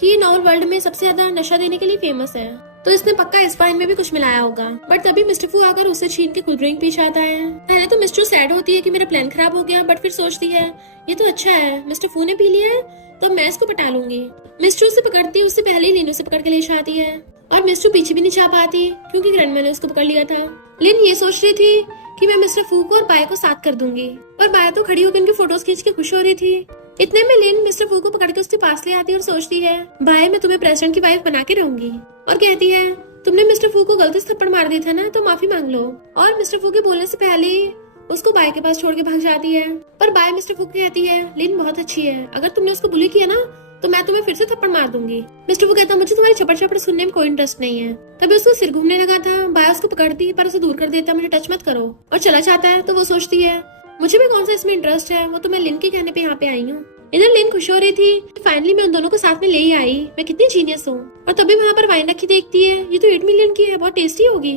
कि ये नॉवल वर्ल्ड में सबसे ज्यादा नशा देने के लिए फेमस है, तो इसने पक्का इस वाइन में भी कुछ मिलाया होगा। बट तभी मिस्टर फू आकर उसे छीन के खुद ड्रिंक पी जाता है। पहले तो मिस्टर सैड होती है कि मेरा प्लान खराब हो गया, बट फिर सोचती है ये तो अच्छा है, मिस्टर फू ने पी लिया है तो मैं इसको पटा लूंगी। मिस्टर उसे पकड़ती उससे पहले ही लिन उसे पकड़ के ले जाती है और मिस्टर पीछे भी नहीं जा पाती क्योंकि ग्रैंडमा ने उसको पकड़ लिया था। लिन ये सोच रही थी कि मैं मिस्टर फू को और बाय को साथ कर दूंगी, और बाय तो खड़ी होकर उनकी फोटोज खींच के खुश हो रही थी। इतने में लिन मिस्टर फू को पकड़ के उसके पास ले आती है और सोचती है बाय मैं तुम्हें प्रेसिडेंट की वाइफ बना के रहूंगी। और कहती है तुमने मिस्टर फू को गलती से थप्पड़ मार दिया था ना, तो माफी मांग लो। और मिस्टर फू के बोलने से पहले उसको बाय के पास छोड़ के भाग जाती है। पर बाय मिस्टर फू को कहती है लिन बहुत अच्छी है, अगर तुमने उसको बुली किया ना तो मैं तुम्हें फिर से थप्पड़ मार दूंगी। मिस्टर फू कहता मुझे तुम्हारी चपड़ चपड़ सुनने में कोई इंटरेस्ट नहीं है। तभी उसको सिर घूमने लगा था, बाय उसको पकड़ती पर उसे दूर कर देता, मुझे टच मत करो, और चला जाता है। तो वो सोचती है मुझे भी कौन सा इसमें इंटरेस्ट है, वो तो मैं लिन के कहने पे यहाँ पे आई हूँ। इधर लिन खुश हो रही थी फाइनली मैं उन दोनों को साथ में ले ही आई, मैं कितनी जीनियस हूँ। और तभी वहाँ पर वाइन रखी देखती है, ये तो 8 मिलियन की है, बहुत टेस्टी होगी,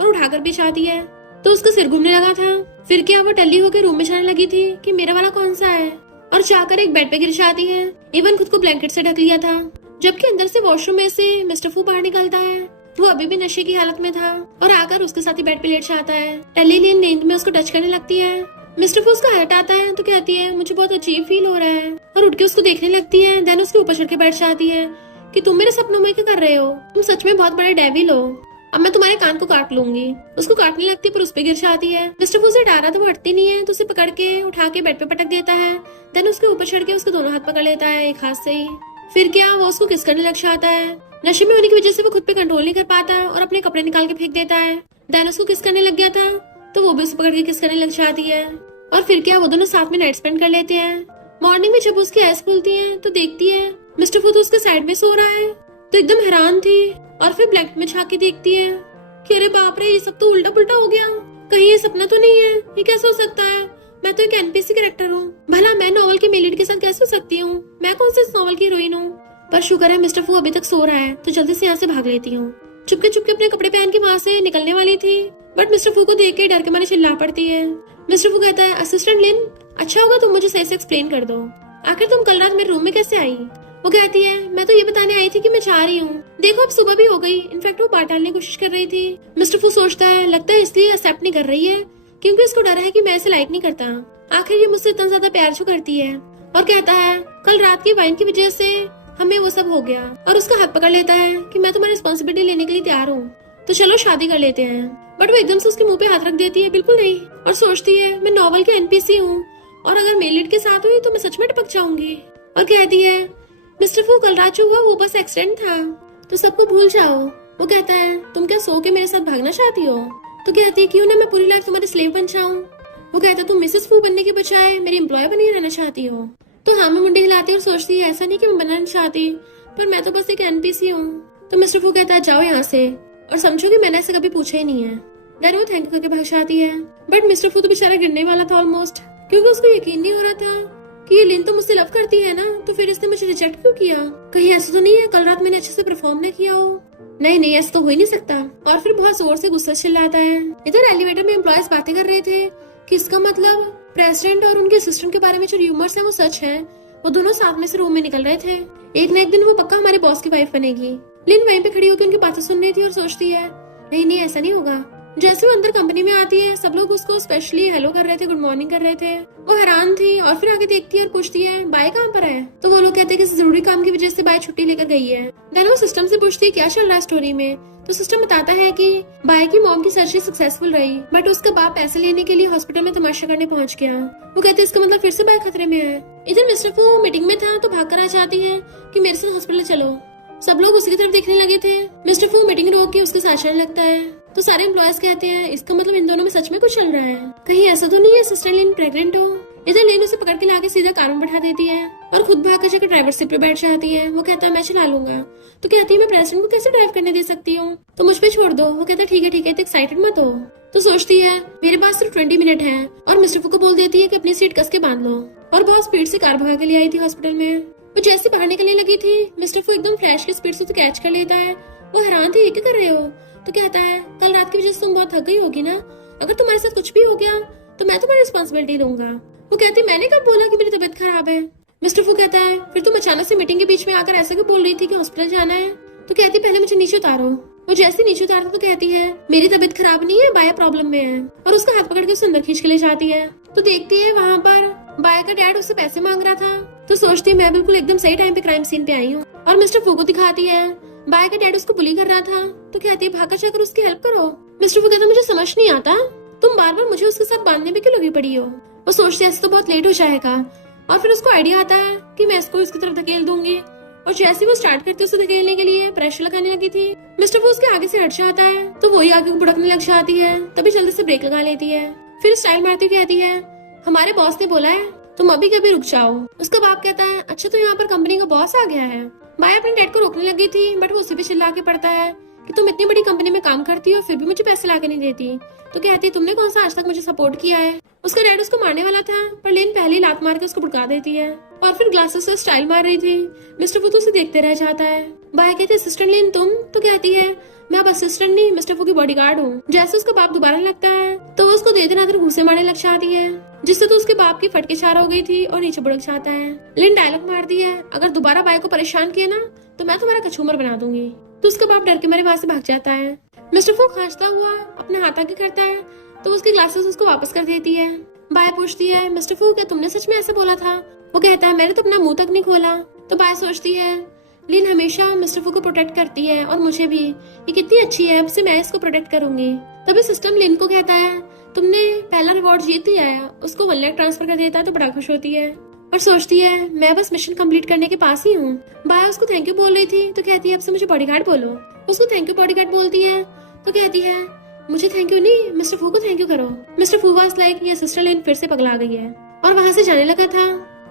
और उठाकर भी चाहती है। तो उसका सिर घूमने लगा था। फिर क्या वो टल्ली होकर रूम में जाने लगी थी कि मेरा वाला कौन सा है, और जाकर एक बेड पे गिर जाती है। इवन खुद को ब्लैंकेट से ढक लिया था, जबकि अंदर से वॉशरूम में से मिस्टर फू बाहर निकलता है। वो अभी भी नशे की हालत में था और आकर उसके साथ ही बेड पे लेट जाता है। टल्ली लिन नींद में उसको टच करने लगती है। मिस्टर फू उसका हार्ट आता है तो कहती है मुझे बहुत अजीब फील हो रहा है, और उठ के उसको देखने लगती है। देन उसके ऊपर चढ़ के बैठ जाती है कि तुम मेरे सपनों में क्या कर रहे हो, तुम सच में बहुत बड़े डेविल हो, अब मैं तुम्हारे कान को काट लूंगी। उसको काटने लगती पर उस पे गिर जाती है। मिस्टर फू से डारा तो वो हटती नहीं है, तो उसे पकड़ के उठा के बेड पे पटक देता है। देन उसके ऊपर चढ़ के उसके दोनों हाथ पकड़ लेता है एक हाथ से ही। फिर क्या वो उसको किस करने लग जाता है। नशे में होने की वजह से वो खुद पे कंट्रोल नहीं कर पाता और अपने कपड़े निकाल के फेंक देता है। देन उसको किस करने लग गया था तो वो भी उसको पकड़ के किस करने लग जाती है। और फिर क्या वो दोनों साथ में नाइट स्पेंड कर लेते हैं। मॉर्निंग में जब उसकी आइज खुलती है तो देखती है मिस्टर फू तो उसके साइड में सो रहा है, तो एकदम हैरान थी। और फिर ब्लैंकेट में झांक के देखती है कि अरे बाप रे, ये सब तो उल्टा पुल्टा हो गया, कहीं ये सपना तो नहीं है, ये कैसे हो सकता है, मैं तो एक एनपीसी कैरेक्टर हूँ, भला मैं नॉवल की मेन लीड के साथ कैसे हो सकती हूँ, मैं कौन सी इस नॉवल की हीरोइन हूँ। पर शुक्र है मिस्टर फू अभी तक सो रहा है, तो जल्दी से यहाँ से भाग लेती हूँ। चुपके चुपके अपने कपड़े पहन के वहाँ से निकलने वाली थी, बट मिस्टर फू को देख के डर के मारे चिल्ला पड़ती है। मिस्टर फू कहता है, असिस्टेंट लिन, अच्छा होगा तुम मुझे सही से एक्सप्लेन कर दो, आखिर तुम कल रात मेरे रूम में कैसे आई। वो कहती है, मैं तो ये बताने आई थी कि मैं चाह रही हूँ, देखो अब सुबह भी हो गई, इनफैक्ट वो बात टालने की कोशिश कर रही थी। मिस्टर फू सोचता है, लगता है इसलिए एक्सेप्ट नहीं कर रही है क्योंकि उसको डर है कि मैं इसे लाइक नहीं करता, आखिर ये मुझसे इतना ज्यादा प्यार क्यों करती है। और कहता है, कल रात की वाइन की वजह से हमें वो सब हो गया, और उसका हाथ पकड़ लेता है कि मैं तुम्हारी रिस्पॉन्सिबिलिटी लेने के लिए तैयार हूँ, तो चलो शादी कर लेते हैं। बट वो एकदम से उसके मुंह पे हाथ रख देती है, बिल्कुल नहीं, और सोचती है मैं नॉवल के एनपीसी हूँ और अगर मेल लीड के साथ हुई तो मैं सच में टपक जाऊंगी। और कहती है, मिस्टर फू कल रात जो हुआ वो बस एक्सीडेंट था, तो सबको भूल जाओ। वो कहता है, तुम क्या सो के मेरे साथ भागना चाहती हो। तो कहती है, क्यों ना मैं पूरी लाइफ तुम्हारी स्लेव बन जाऊं। वो कहता है, तुम मिसेस फू बनने के बजाय मेरी एम्प्लॉय बनी रहना चाहती हो। तो हाँ मैं मुंडी हिलाती और सोचती है, ऐसा नहीं कि मैं बनना नहीं चाहती, पर मैं तो बस एक एनपीसी हूँ। तो मिस्टर फू कहता है, जाओ यहाँ से और समझो कि मैंने ऐसे कभी पूछा ही नहीं है। देन वो थैंक यू करके भाग जाती है। बट मिस्टर फू तो बेचारा गिरने वाला था ऑलमोस्ट, क्योंकि उसको यकीन नहीं हो रहा था कि ये लिन तो मुझसे लव करती है ना, तो फिर इसने मुझे रिजेक्ट क्यों किया, कहीं ऐसा तो नहीं है कल रात मैंने अच्छे से परफॉर्म नहीं किया हो। नहीं ऐसा तो हो ही नहीं सकता। और फिर बहुत जोर से गुस्सा चिल्लाता है। इधर एलिवेटर में एम्प्लॉयज बातें कर रहे थे कि इसका मतलब प्रेसिडेंट और उनके असिस्टेंट के बारे में जो र्यूमर्स हैं वो सच है। वो दोनों साथ में से रूम में निकल रहे थे। एक न एक दिन वो पक्का हमारे बॉस की वाइफ बनेगी। लिन वहीं पे खड़ी होकर उनकी बातें सुन रही थी और सोचती है, नहीं ऐसा नहीं होगा। जैसे वो अंदर कंपनी में आती है, सब लोग उसको स्पेशली हेलो कर रहे थे, गुड मॉर्निंग कर रहे थे। वो हैरान थी और फिर आगे देखती है और पूछती है, बाय कहाँ पर है। तो वो लोग कहते हैं कि जरूरी काम की वजह से बाय छुट्टी लेकर गई है। देन वो सिस्टम से पूछती है, क्या चल रहा है स्टोरी में। तो सिस्टम बताता है कि बाय की मॉम की सर्जरी सक्सेसफुल रही, बट उसका बाप पैसे लेने के लिए हॉस्पिटल में तमाशा करने पहुंच गया। वो कहते हैं, इसका मतलब फिर से बाय खतरे में है। इधर मिस्टर फू मीटिंग में था तो भाग कर आ जाती है कि मेरे साथ हॉस्पिटल चलो। सब लोग उसकी तरफ देखने लगे थे। मिस्टर फू मीटिंग रोक के उसके साथ चलने लगता है। तो सारे एम्प्लॉयज कहते हैं, इसका मतलब इन दोनों में सच में कुछ चल रहा है, कहीं ऐसा तो नहीं है सिस्टर लिन प्रेग्नेंट हो। इधर लिन उसे पकड़ के लाके सीधा कार में बैठा देती है और खुद भाग कर जाकर ड्राइवर सीट पे बैठ जाती है। वो कहता है, मैं चला लूंगा। तो कहती है, मैं प्रेसिडेंट को कैसे ड्राइव करने दे सकती हूँ, तो मुझ पे छोड़ दो। वो कहता है, ठीक है इतना एक्साइटेड मत हो। तो सोचती है, मेरे पास सिर्फ 20 मिनट है, और मिस्टर फू को बोल देती है कि अपनी सीट कस के बांध लो, और बहुत स्पीड से कार भगा के ले आई थी हॉस्पिटल में। वो जैसे बाहर निकलने लगी थी, मिस्टर फू एकदम फ्लैश की स्पीड से तो कैच कर लेता है। वो हैरान थी, ये क्या कर रहे हो। तो कहता है, कल रात की वजह से तुम बहुत थक गई होगी ना, अगर तुम्हारे साथ कुछ भी हो गया तो मैं तुम्हारी रिस्पॉन्सिबिलिटी लूंगा। वो कहती, मैंने कब बोला कि मेरी तबीयत खराब है। मिस्टर फू कहता है, फिर तुम अचानक से मीटिंग के बीच में आकर ऐसा क्यों बोल रही थी कि हॉस्पिटल जाना है। तो कहती, पहले मुझे नीचे उतारो। वो जैसे नीचे उतारता तो कहती है, मेरी तबीयत खराब नहीं है, बाया प्रॉब्लम में है, और उसका हाथ पकड़ के उसे अंदर खींच के ले जाती है। तो देखती है वहाँ पर बाया का डैड उससे पैसे मांग रहा था। तो सोचती है, मैं बिल्कुल एकदम सही टाइम पे क्राइम सीन पे आई हूँ। और मिस्टर फू को दिखाती है, बाया का डैड उसको बुली कर रहा था। तो कहती है, भागा जाकर उसकी हेल्प करो। मिस्टर फू कहता, मुझे समझ नहीं आता, तुम बार बार मुझे उसके साथ बांधने में क्यों लगी पड़ी हो। वो सोचते ऐसे तो बहुत लेट हो जाएगा, और फिर उसको आइडिया आता है कि मैं इसको इसकी तरफ धकेल दूंगी। और जैसे वो स्टार्ट करती है उसे धकेलने के लिए, प्रेशर लगाने लगी थी, मिस्टर फू उसके आगे से हट जाता है। तो वही आगे बुड़कने लग जाती है, तभी जल्दी से ब्रेक लगा लेती है। फिर स्टाइल मारती कहती है, हमारे बॉस ने बोला है तुम अभी कभी रुक जाओ। उसका बाप कहता है, अच्छा तो यहाँ पर कंपनी का बॉस आ गया है। बाया अपने डैड को रोकने लगी थी, बट वो उसी पे चिल्ला के पड़ता है कि तुम इतनी बड़ी कंपनी में काम करती हो फिर भी मुझे पैसे लाके नहीं देती। तो कहती, तुमने कौन सा आज तक मुझे सपोर्ट किया है। उसका डैड उसको मारने वाला था, पर लिन पहले ही लात मार के उसको भड़का देती है, और फिर ग्लासेस से स्टाइल मार रही थी। मिस्टर फू तो उसे देखते रह जाता है। बाया कहती है, असिस्टेंट लिन तुम। तो कहती है, मैं अब असिस्टेंट नहीं मिस्टर फू की बॉडीगार्ड हूँ। जैसे उसका बाप दोबारा लगता है तो वो उसको दे देना घूसे मारने लग जाती है, जिससे तो उसके बाप की फटके चार हो गई थी और नीचे बुड़क जाता है। लिन डायलॉग मारती है, अगर दोबारा बाया को परेशान किया ना तो मैं तुम्हारा कचूमर बना दूंगी। तो उसका बाप डर के मारे वहाँ से भाग जाता है। मिस्टर फू खांसता हुआ अपना हाथ आगे करता है तो उसकी ग्लासेस उसको वापस कर देती है। बाया पूछती है, मिस्टर फू क्या तुमने सच में ऐसा बोला था। वो कहता है, मैंने तो अपना मुंह तक नहीं खोला। तो बाया सोचती है, लिन हमेशा मिस्टर फू को प्रोटेक्ट करती है और मुझे भी, ये कितनी अच्छी है, अब से मैं इसको प्रोटेक्ट करूंगी। तभी सिस्टम लिन को कहता है, तुमने पहला रिवॉर्ड जीत लिया है। उसको 1 लाख ट्रांसफर कर देता है तो बड़ा खुश होती है और सोचती है, मैं बस मिशन कंप्लीट करने के पास ही हूँ। बाया उसको थैंक यू बोल रही थी तो कहती है, अब से मुझे बॉडीगार्ड बोलो। उसको थैंक यू बॉडीगार्ड बोलती है तो कहती है, मुझे थैंक यू नहीं, मिस्टर फू को थैंक यू करो। मिस्टर फू वाज लाइक, ये सिस्टर लिन फिर से पगला गई है, और वहाँ से जाने लगा था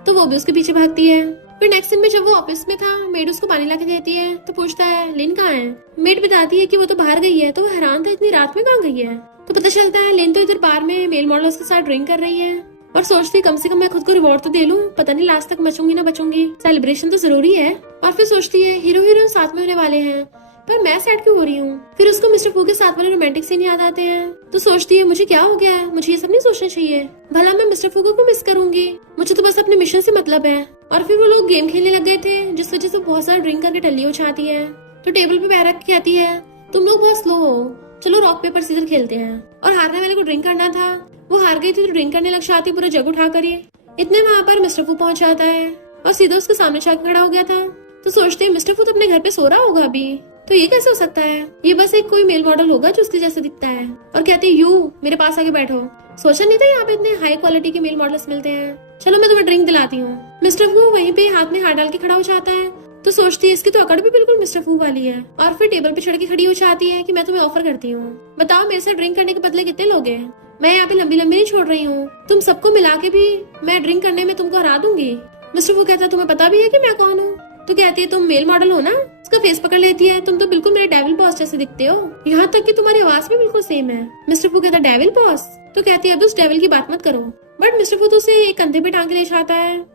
तो वो भी उसके पीछे भागती है। फिर नेक्स्ट दिन में जब वो ऑफिस में था, मेड उसको पानी ला के देती है तो पूछता है लिन कहाँ है। मेड बताती है कि वो तो बाहर गई है। तो वो हैरान था इतनी रात में कहाँ गई है। तो पता चलता है लिन तो इधर बार में मेल मॉडल्स के साथ ड्रिंक कर रही है और सोचती कम से कम मैं खुद को रिवॉर्ड तो दे लूं, पता नहीं लास्ट तक बचूंगी ना बचूंगी, सेलिब्रेशन तो जरूरी है। और फिर सोचती है हीरो हीरोइन साथ में होने वाले हैं, पर मैं सैड क्यों हो रही हूँ। फिर उसको मिस्टर फू के साथ वाले रोमांटिक सीन याद आते हैं तो सोचती है मुझे क्या हो गया है, मुझे ये सब नहीं सोचना चाहिए, भला मैं मिस्टर फू को मिस करूंगी, मुझे तो बस अपने मिशन से मतलब है। और फिर वो लोग गेम खेलने लग गए थे जिस वजह से बहुत सारा ड्रिंक करके टल्ली उछाती है। तो टेबल पे पैर रख के कहती है तुम लोग बहुत स्लो हो, चलो रॉक पेपर सीजर खेलते हैं। और हारने वाले को ड्रिंक करना था, वो हार गई थी तो ड्रिंक करने लग जाती पूरा जग उठा कर। इतने वहां पर मिस्टर फू पहुंच जाता है और सीधा उसके सामने जाकर खड़ा हो गया था। तो सोचते हैं मिस्टर फू तो अपने घर पे सो रहा होगा अभी, तो ये कैसे हो सकता है, ये बस एक कोई मेल मॉडल होगा जो उसके जैसे दिखता है। और कहते हैं यू मेरे पास आके बैठो, सोचा नहीं था यहाँ पे इतने हाई क्वालिटी के मेल मॉडल्स मिलते हैं, चलो मैं तुम्हें ड्रिंक दिलाती हूँ। मिस्टर फू वहीं पे हाथ में हाथ डाल के खड़ा हो जाता है तो सोचती है इसकी तो अकड़ भी बिल्कुल मिस्टर फू वाली है। और फिर टेबल पे चढ़ के खड़ी हो जाती है कि मैं तुम्हें ऑफर करती हूँ, बताओ मेरे साथ ड्रिंक करने के बदले कितने लोग हैं, मैं यहाँ पे लंबी लंबी नहीं छोड़ रही हूँ, तुम सबको मिला के भी मैं ड्रिंक करने में तुमको हरा दूंगी। मिस्टर फू कहता है तुम्हें पता भी है कि मैं कौन हूँ। तो कहती है तुम मेल मॉडल हो ना। उसका फेस पकड़ लेती है तुम तो बिल्कुल मेरे डेविल बॉस जैसे दिखते हो, यहाँ तक कि तुम्हारी आवाज भी बिल्कुल सेम है। मिस्टर फू कहता है डेविल बॉस। तो कहती है अब उस डेविल की बात मत करो। बट मिस्टर फू तो उसे एक कंधे पे टांग के ले जाता है,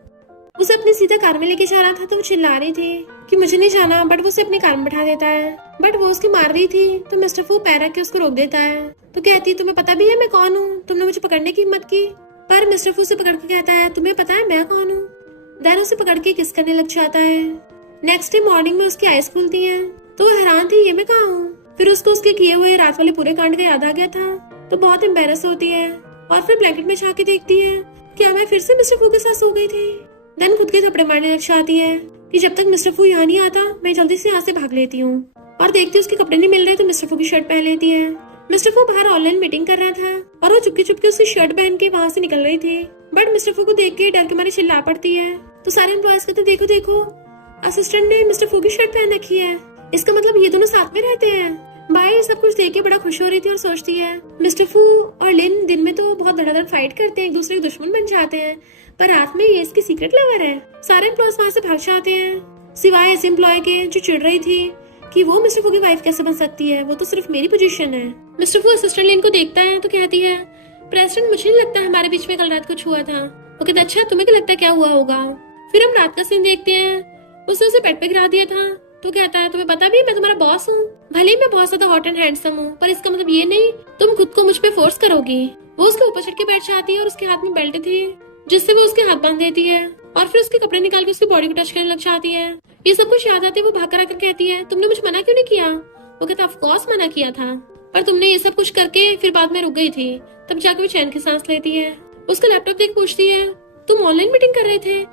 उसे अपनी सीधा कार में लेके जा रहा था तो वो चिल्ला रही थी कि मुझे नहीं जाना, बट वो उसे अपनी कार में बैठा देता है। बट वो उसकी मार रही थी तो मिस्टर फू पैर रख के उसको रोक देता है। तो कहती है तुम्हें पता भी है मैं कौन हूँ, तुमने मुझे पकड़ने की हिम्मत की। पर मिस्टर फू से पकड़ के कहता है तुम्हें पता है मैं कौन हूँ। देन उसे पकड़ के किस करने लग जाता है। नेक्स्ट डे मॉर्निंग में उसकी आईज खुलती है तो वो हैरान थी ये मैं कहाँ हूँ। फिर उसको उसके किए हुए रात वाले पूरे कांड का याद आ गया था तो बहुत एम्बेरस होती है और फिर ब्लैंकेट में झांक के देखती है क्या मैं फिर से मिस्टर फू के साथ सो गई थी। देन खुद के थप्पड़े मारने लग जाती है कि जब तक मिस्टर फू यहाँ नहीं आता मैं जल्दी से यहाँ से भाग लेती हूँ। और देखती उसके कपड़े नहीं मिल रहे तो मिस्टर फू की शर्ट पहन लेती है। मिस्टर फू बाहर ऑनलाइन मीटिंग कर रहा था और वो चुपके चुपके उसकी शर्ट पहन के वहाँ से निकल रही थी। बट मिस्टर फू को देख के डर के मारे चिल्ला पड़ती है तो सारे एम्प्लॉयज कहते देखो देखो असिस्टेंट ने मिस्टर फू की शर्ट पहन रखी है, इसका मतलब ये दोनों साथ में रहते हैं। बाय सब कुछ देख के बड़ा खुश हो रही थी और सोचती है मिस्टर फू और लिन दिन में तो बहुत धड़ाधड़ फाइट करते हैं, एक दूसरे के दुश्मन बन जाते हैं, पर रात में ये इसकी सीक्रेट लवर है। सारे एम्प्लॉयज वहाँ से भाग जाते हैं सिवाय इस एम्प्लॉय के जो चिढ़ रही थी कि वो मिस्टर फू की वाइफ कैसे बन सकती है, वो तो सिर्फ मेरी पोजीशन है। मिस्टर फू असिस्टेंट लिन को देखता है तो कहती है प्रेसिडेंट मुझे नहीं लगता हमारे बीच में कल रात कुछ हुआ था। वो कहता अच्छा तुम्हें क्या लगता है क्या हुआ होगा। फिर हम रात का सीन देखते हैं, उसने उसे बेड पे गिरा दिया था तो कहता है तुम्हें पता भी मैं तुम्हारा बॉस हूँ, भले ही मैं बहुत ज्यादा हॉट एंड हैंडसम हूँ पर इसका मतलब ये नहीं तुम खुद को मुझ पे फोर्स करोगी। वो उसके ऊपर चढ़ के बैठ जाती है और उसके हाथ में बेल्ट थी जिससे वो उसके हाथ बांध देती है और फिर उसके कपड़े निकाल के उसकी बॉडी को टच करने लग जाती है। ये सब कुछ याद आते वो भाग कर आकर कहती है तुमने मुझे मना क्यों नहीं किया। वो कहता ऑफ कोर्स मना किया था पर तुमने ये सब कुछ करके फिर बाद में रुक गई थी, तब जाके वो चैन की सांस लेती है। उसका लैपटॉप देख पूछती है तुम ऑनलाइन मीटिंग कर रहे थे,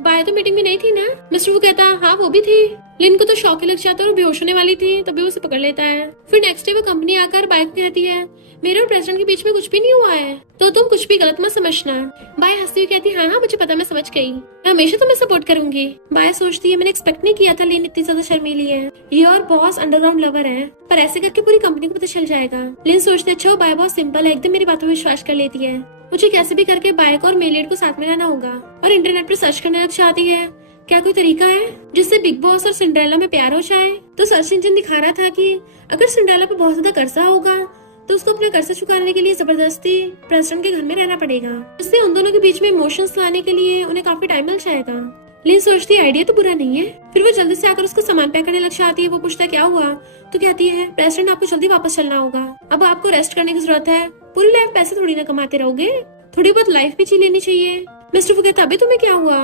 बाय तो मीटिंग में नहीं थी ना। मिस्टर वो कहता हाँ वो भी थी। लिन को तो शौक लग जाता है और बेहोश होने वाली थी तभी उसे पकड़ लेता है। फिर नेक्स्ट डे वो कंपनी आकर बाय को कहती है मेरे और प्रेसिडेंट के बीच में कुछ भी नहीं हुआ है तो तुम कुछ भी गलत मत समझना। बाय हंसती हुई कहती हाँ हाँ मुझे पता मैं समझ गई, मैं हमेशा तुम्हें सपोर्ट करूंगी। बाय सोचती है मैंने एक्सपेक्ट नहीं किया था लिन इतनी ज्यादा शर्मीली है, ये और बॉस अंडरग्राउंड लवर है पर ऐसे करके पूरी कंपनी को पता चल जाएगा। लिन सोचते अच्छा बाय बहुत सिंपल है, एकदम मेरी बातों में विश्वास कर लेती है, मुझे कैसे भी करके बाइक और मेलेड को साथ में लाना होगा। और इंटरनेट पर सर्च करने लग जाती है क्या कोई तरीका है जिससे बिग बॉस और सिंड्रेला में प्यार हो जाए। तो सर्च इंजन दिखा रहा था कि अगर सिंड्रेला पे बहुत ज्यादा कर्जा होगा तो उसको अपना कर्जा चुकाने के लिए जबरदस्ती प्रेसिडेंट के घर में रहना पड़ेगा, इससे उन दोनों के बीच में इमोशंस लाने के लिए उन्हें काफी टाइम मिल जाएगा। लिन सोचती है आइडिया तो बुरा नहीं है। फिर वो जल्दी से आकर उसका सामान पैक करने लग जाती है। वो पूछता है क्या हुआ तो कहती है प्रेसिडेंट आपको जल्दी वापस चलना होगा, अब आपको रेस्ट करने की जरूरत है, पूरी लाइफ पैसे थोड़ी ना कमाते रहोगे, थोड़ी बहुत लाइफ भी जी लेनी चाहिए। मिस्टर फू कहता अभी तुम्हें क्या हुआ,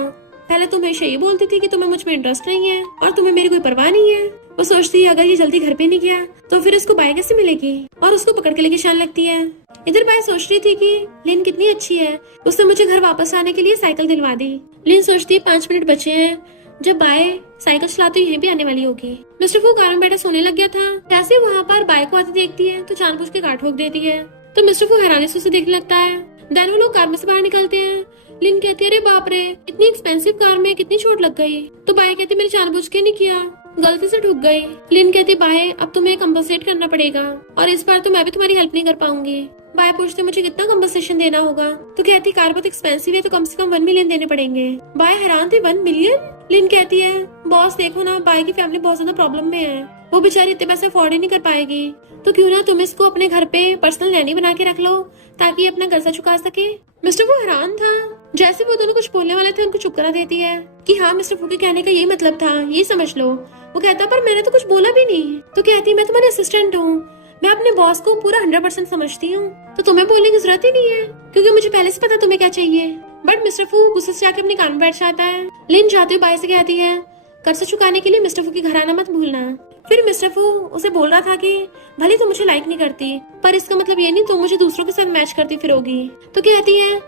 पहले तुम हमेशा ये बोलती थी कि तुम्हें मुझ में इंटरेस्ट नहीं है और तुम्हें मेरी कोई परवाह नहीं है। वो सोचती है अगर ये जल्दी घर पे नहीं गया तो फिर इसको बाय कैसे मिलेगी और उसको पकड़ के लेके शान लगती है। इधर बाय सोच रही थी कि लिन कितनी अच्छी है, उसने मुझे घर वापस आने के लिए साइकिल दिलवा दी। लिन सोचती है 5 मिनट बचे हैं, जब बाय साइकिल चलाते यहीं भी आने वाली होगी। मिस्टर फू कार में बैठा सोने लग गया था, जैसे वहाँ पर बाय को आती देखती है तो जानबूझ के काट ठोक देती है। तो मिस्टर फू हैरानी से उसे देखने लगता है। देन वो लोग कार में से बाहर निकलते हैं। लिन कहती है अरे बाप रे इतनी एक्सपेंसिव कार में कितनी चोट लग गई। तो बाय कहती मैंने जानबूझ के नहीं किया, गलती से ठुक गई। लिन कहती बाय अब तुम्हें कंपनसेट करना पड़ेगा और इस बार तो मैं भी तुम्हारी हेल्प नहीं कर पाऊंगी। बाय पूछते मुझे कितना कंपनसेशन देना होगा तो कहती कार बहुत एक्सपेंसिव है तो कम से कम 1 मिलियन देने पड़ेंगे। बाय हैरान थी 1 मिलियन, लिन कहती है बॉस देखो ना, बाय की फैमिली बहुत ज्यादा प्रॉब्लम में है, वो बेचारी इतने पैसे अफोर्ड ही नहीं कर पाएगी, तो क्यों ना तुम इसको अपने घर पे पर्सनल नैनी बना के रख लो ताकि ये अपना कर्जा चुका सके। मिस्टर वो हैरान था। जैसे वो दोनों कुछ बोलने वाले थे उनको चुप करा देती है कि हाँ मिस्टर फू के कहने का यही मतलब था, ये समझ लो। वो कहता पर मैंने तो कुछ बोला भी नहीं। तो कहती मैं तुम्हारी असिस्टेंट हूँ, मैं अपने बॉस को पूरा 100% समझती हूँ, तो तुम्हें बोलने की जरूरत ही नहीं है क्योंकि मुझे पहले से पता तुम्हें क्या चाहिए। बट मिस्टर फू गुस्से से जाके अपने कान में बैठ जाता है। लिन जाते हुए बाय से कहती है कर्जा चुकाने के लिए मिस्टर फू के घर आना मत भूलना। फिर मिस्टर फू उसे बोल रहा था कि भले तुम मुझे लाइक नहीं करती पर इसका मतलब ये नहीं तुम मुझे दूसरों के साथ मैच करती फिरोगी। तो कहती है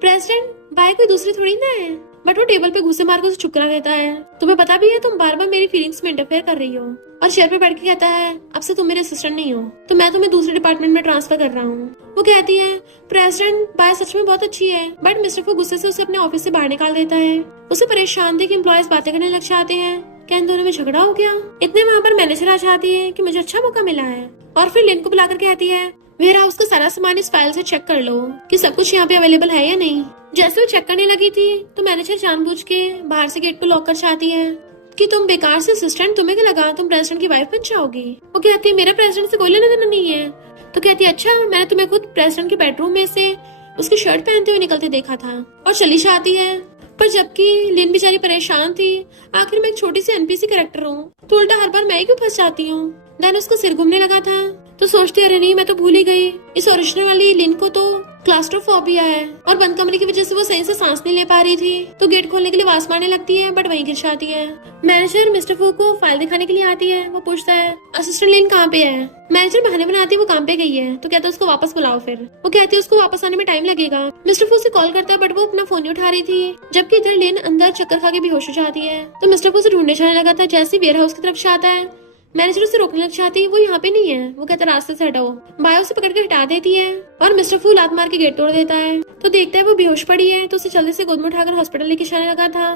प्रेसिडेंट बाय कोई दूसरी थोड़ी ना है। बट वो टेबल पे घुसे मार के उसे चुप करा देता है। तुम्हें पता भी है तुम बार बार मेरी फीलिंग्स में इंटरफेयर कर रही हो। और चेयर पे बैठ के कहता है अब से तुम मेरे असिस्टेंट नहीं हो, तो मैं तुम्हें दूसरे डिपार्टमेंट में ट्रांसफर कर रहा हूँ। वो कहती है प्रेसिडेंट बाय सच में बहुत अच्छी है। बट मिस्टर फू गुस्से से उसे अपने ऑफिस से बाहर निकाल देता है। उसे परेशान देख एम्प्लॉयज बातें करने लग जाते हैं क्या इन दोनों में झगड़ा हो गया। इतने वहाँ पर मैनेजर आ जाती है कि मुझे अच्छा मौका मिला है और फिर लिन को बुलाकर कहती है वेयर हाउस का सारा सामान इस फाइल से चेक कर लो कि सब कुछ यहाँ पे अवेलेबल है या नहीं। जैसे वो चेक करने लगी थी तो मैनेजर जानबूझ के बाहर से गेट को लॉक कर जाती है कि तुम बेकार से असिस्टेंट, तुम्हें क्या लगा तुम प्रेसिडेंट की वाइफ बन जाओगी। वो कहती है मेरा प्रेसिडेंट से कोई लेना देना नहीं है। तो कहती है अच्छा मैंने तुम्हें खुद प्रेसिडेंट के बेडरूम में से उसकी शर्ट पहनते हुए निकलते देखा था। और चली जाती है। पर जबकि लिन बेचारी परेशान थी, आखिर मैं एक छोटी सी एनपीसी कैरेक्टर हूँ तो उल्टा हर बार मैं ही क्यों फंस जाती हूँ। देन उसका सिर घूमने लगा था तो सोचती अरे नहीं मैं तो भूल ही गई, इस ओरिजिनल वाली लिन को तो क्लास्ट्रोफोबिया है और बंद कमरे की वजह से वो सही से सांस नहीं ले पा रही थी। तो गेट खोलने के लिए आवाज मारने लगती है बट वहीं गिर जाती है। मैनेजर मिस्टर फू को फाइल दिखाने के लिए आती है। वो पूछता है असिस्टेंट लिन कहाँ पे है। मैनेजर बहाने बनाती है वो काम पे गई है। तो कहता है उसको वापस बुलाओ। फिर वो कहती है उसको वापस आने में टाइम लगेगा। मिस्टर फू से कॉल करता है बट वो अपना फोन नहीं उठा रही थी। जबकि इधर लिन अंदर चक्कर खा के बेहोश हो जाती है। तो मिस्टर फू से ढूंढने जाने लगा था। जैसे वेयर हाउस की तरफ जाता है मैनेजर उसे रोकने लग जाती है, वो यहाँ पे नहीं है। वो कहता रास्ते से हटाओ। बायो उसे पकड़ के हटा देती है और मिस्टर फू लात मार के गेट तोड़ देता है। तो देखता है वो बेहोश पड़ी है तो उसे जल्दी से गोद में उठाकर हॉस्पिटल लेके जाने लगा था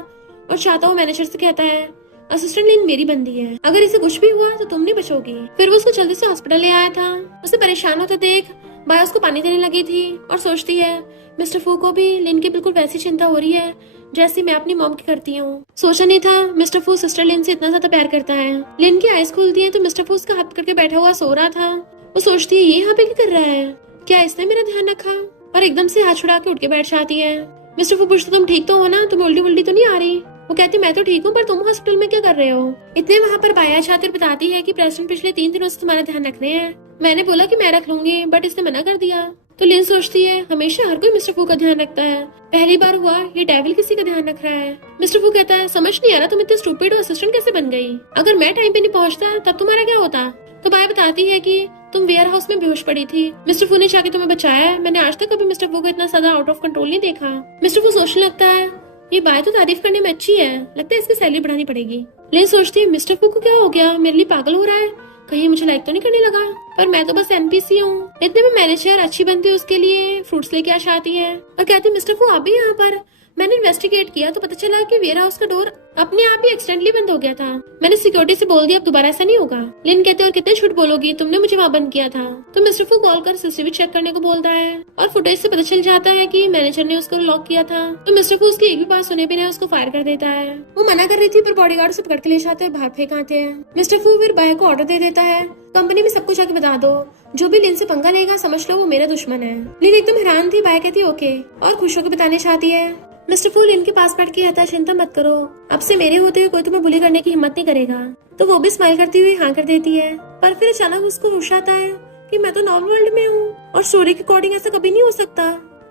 और चाहता वो मैनेजर से कहता है असिस्टेंट लिन मेरी बंदी है, अगर इसे कुछ भी हुआ तो तुम नहीं बचोगी। फिर वो उसको जल्दी से हॉस्पिटल ले आया था। उसे परेशान होता देख बायो उसको पानी देने लगी थी और सोचती है मिस्टर फू को भी लिन की बिल्कुल वैसी चिंता हो रही है जैसी मैं अपनी मॉम की करती हूँ। सोचा नहीं था मिस्टर फू सिस्टर लिन से इतना ज्यादा प्यार करता है। लिन की आईज खुलती है तो मिस्टर फू उसका हाथ पकड़ के बैठा हुआ सो रहा था। वो सोचती है ये यहाँ पे क्या कर रहा है, क्या इसने मेरा ध्यान रखा। और एकदम से हाथ छुड़ा के उठ के बैठ जाती है। मिस्टर फू पूछते तुम ठीक तो हो ना, तुम उल्टी उल्टी तो नहीं आ रही। वो कहती मैं तो ठीक हूँ पर तुम हॉस्पिटल में क्या कर रहे हो। इतने वहाँ पर बाया छात्र बताती है कि प्रेसिडेंट पिछले 3 दिनों से तुम्हारा ध्यान रख रहे हैं। मैंने बोला कि मैं रख लूंगी बट इसने मना कर दिया। तो लिन सोचती है हमेशा हर कोई मिस्टर फू का ध्यान रखता है, पहली बार हुआ ये डेविल किसी का ध्यान रख रहा है। मिस्टर फू कहता है समझ नहीं आ रहा तुम इतने स्टूपिड और असिस्टेंट कैसे बन गई, अगर मैं टाइम पे नहीं पहुंचता तब तुम्हारा क्या होता। तो बाय बताती है कि तुम वेयर हाउस में बेहोश पड़ी थी, मिस्टर फू ने जाके तुम्हें बचाया। मैंने आज तक कभी मिस्टर फू को इतना ज्यादा आउट ऑफ कंट्रोल नहीं देखा। मिस्टर फू सोचने लगता है ये बाय तो तारीफ करने में अच्छी है, लगता है इसकी सैलरी बढ़ानी पड़ेगी। लेकिन सोचती है मिस्टर फू को क्या हो गया, मेरे लिए पागल हो रहा है, कहीं मुझे लाइक तो नहीं करने लगा। पर मैं तो बस एनपीसी हूँ। इतने में मैनेजर अच्छी बनती है उसके लिए फ्रूट्स लेके आ जाती है और कहती मिस्टर फू आप भी यहाँ पर। मैंने इन्वेस्टिगेट किया तो पता चला कि वेयर हाउस का डोर अपने आप ही एक्सीडेंटली बंद हो गया था। मैंने सिक्योरिटी से बोल दिया अब दोबारा ऐसा नहीं होगा। लिन कहते और कितने झूठ बोलोगी, तुमने मुझे वहाँ बंद किया था। तो मिस्टर फू कॉल कर सीसीटीवी चेक करने को बोलता है और फुटेज से पता चल जाता है कि मैनेजर ने उसको लॉक किया था। तो मिस्टर फू उसकी एक भी बात सुने बिना उसको फायर कर देता है। वो मना कर रही थी पर बॉडीगार्ड उसे पकड़ के ले जाते हैं, बाहर फेंक आते हैं। मिस्टर फू फिर बाय को ऑर्डर दे देता है कंपनी में सबको जाके बता दो, जो भी लिन से पंगा लेगा समझ लो वो मेरा दुश्मन है। लिन एकदम हैरान थी। बाय कहती ओके और खुश होकर बताने चाहती है। मिस्टर फू लिन के पास बैठ के कहता है चिंता मत करो, अब से मेरे होते हुए कोई तुम्हें बुली करने की हिम्मत नहीं करेगा। तो वो भी स्माइल करती हुई हाँ कर देती है। पर फिर अचानक उसको होश आता है कि मैं तो नॉर्मल वर्ल्ड में हूँ और स्टोरी के अकॉर्डिंग ऐसा कभी नहीं हो सकता।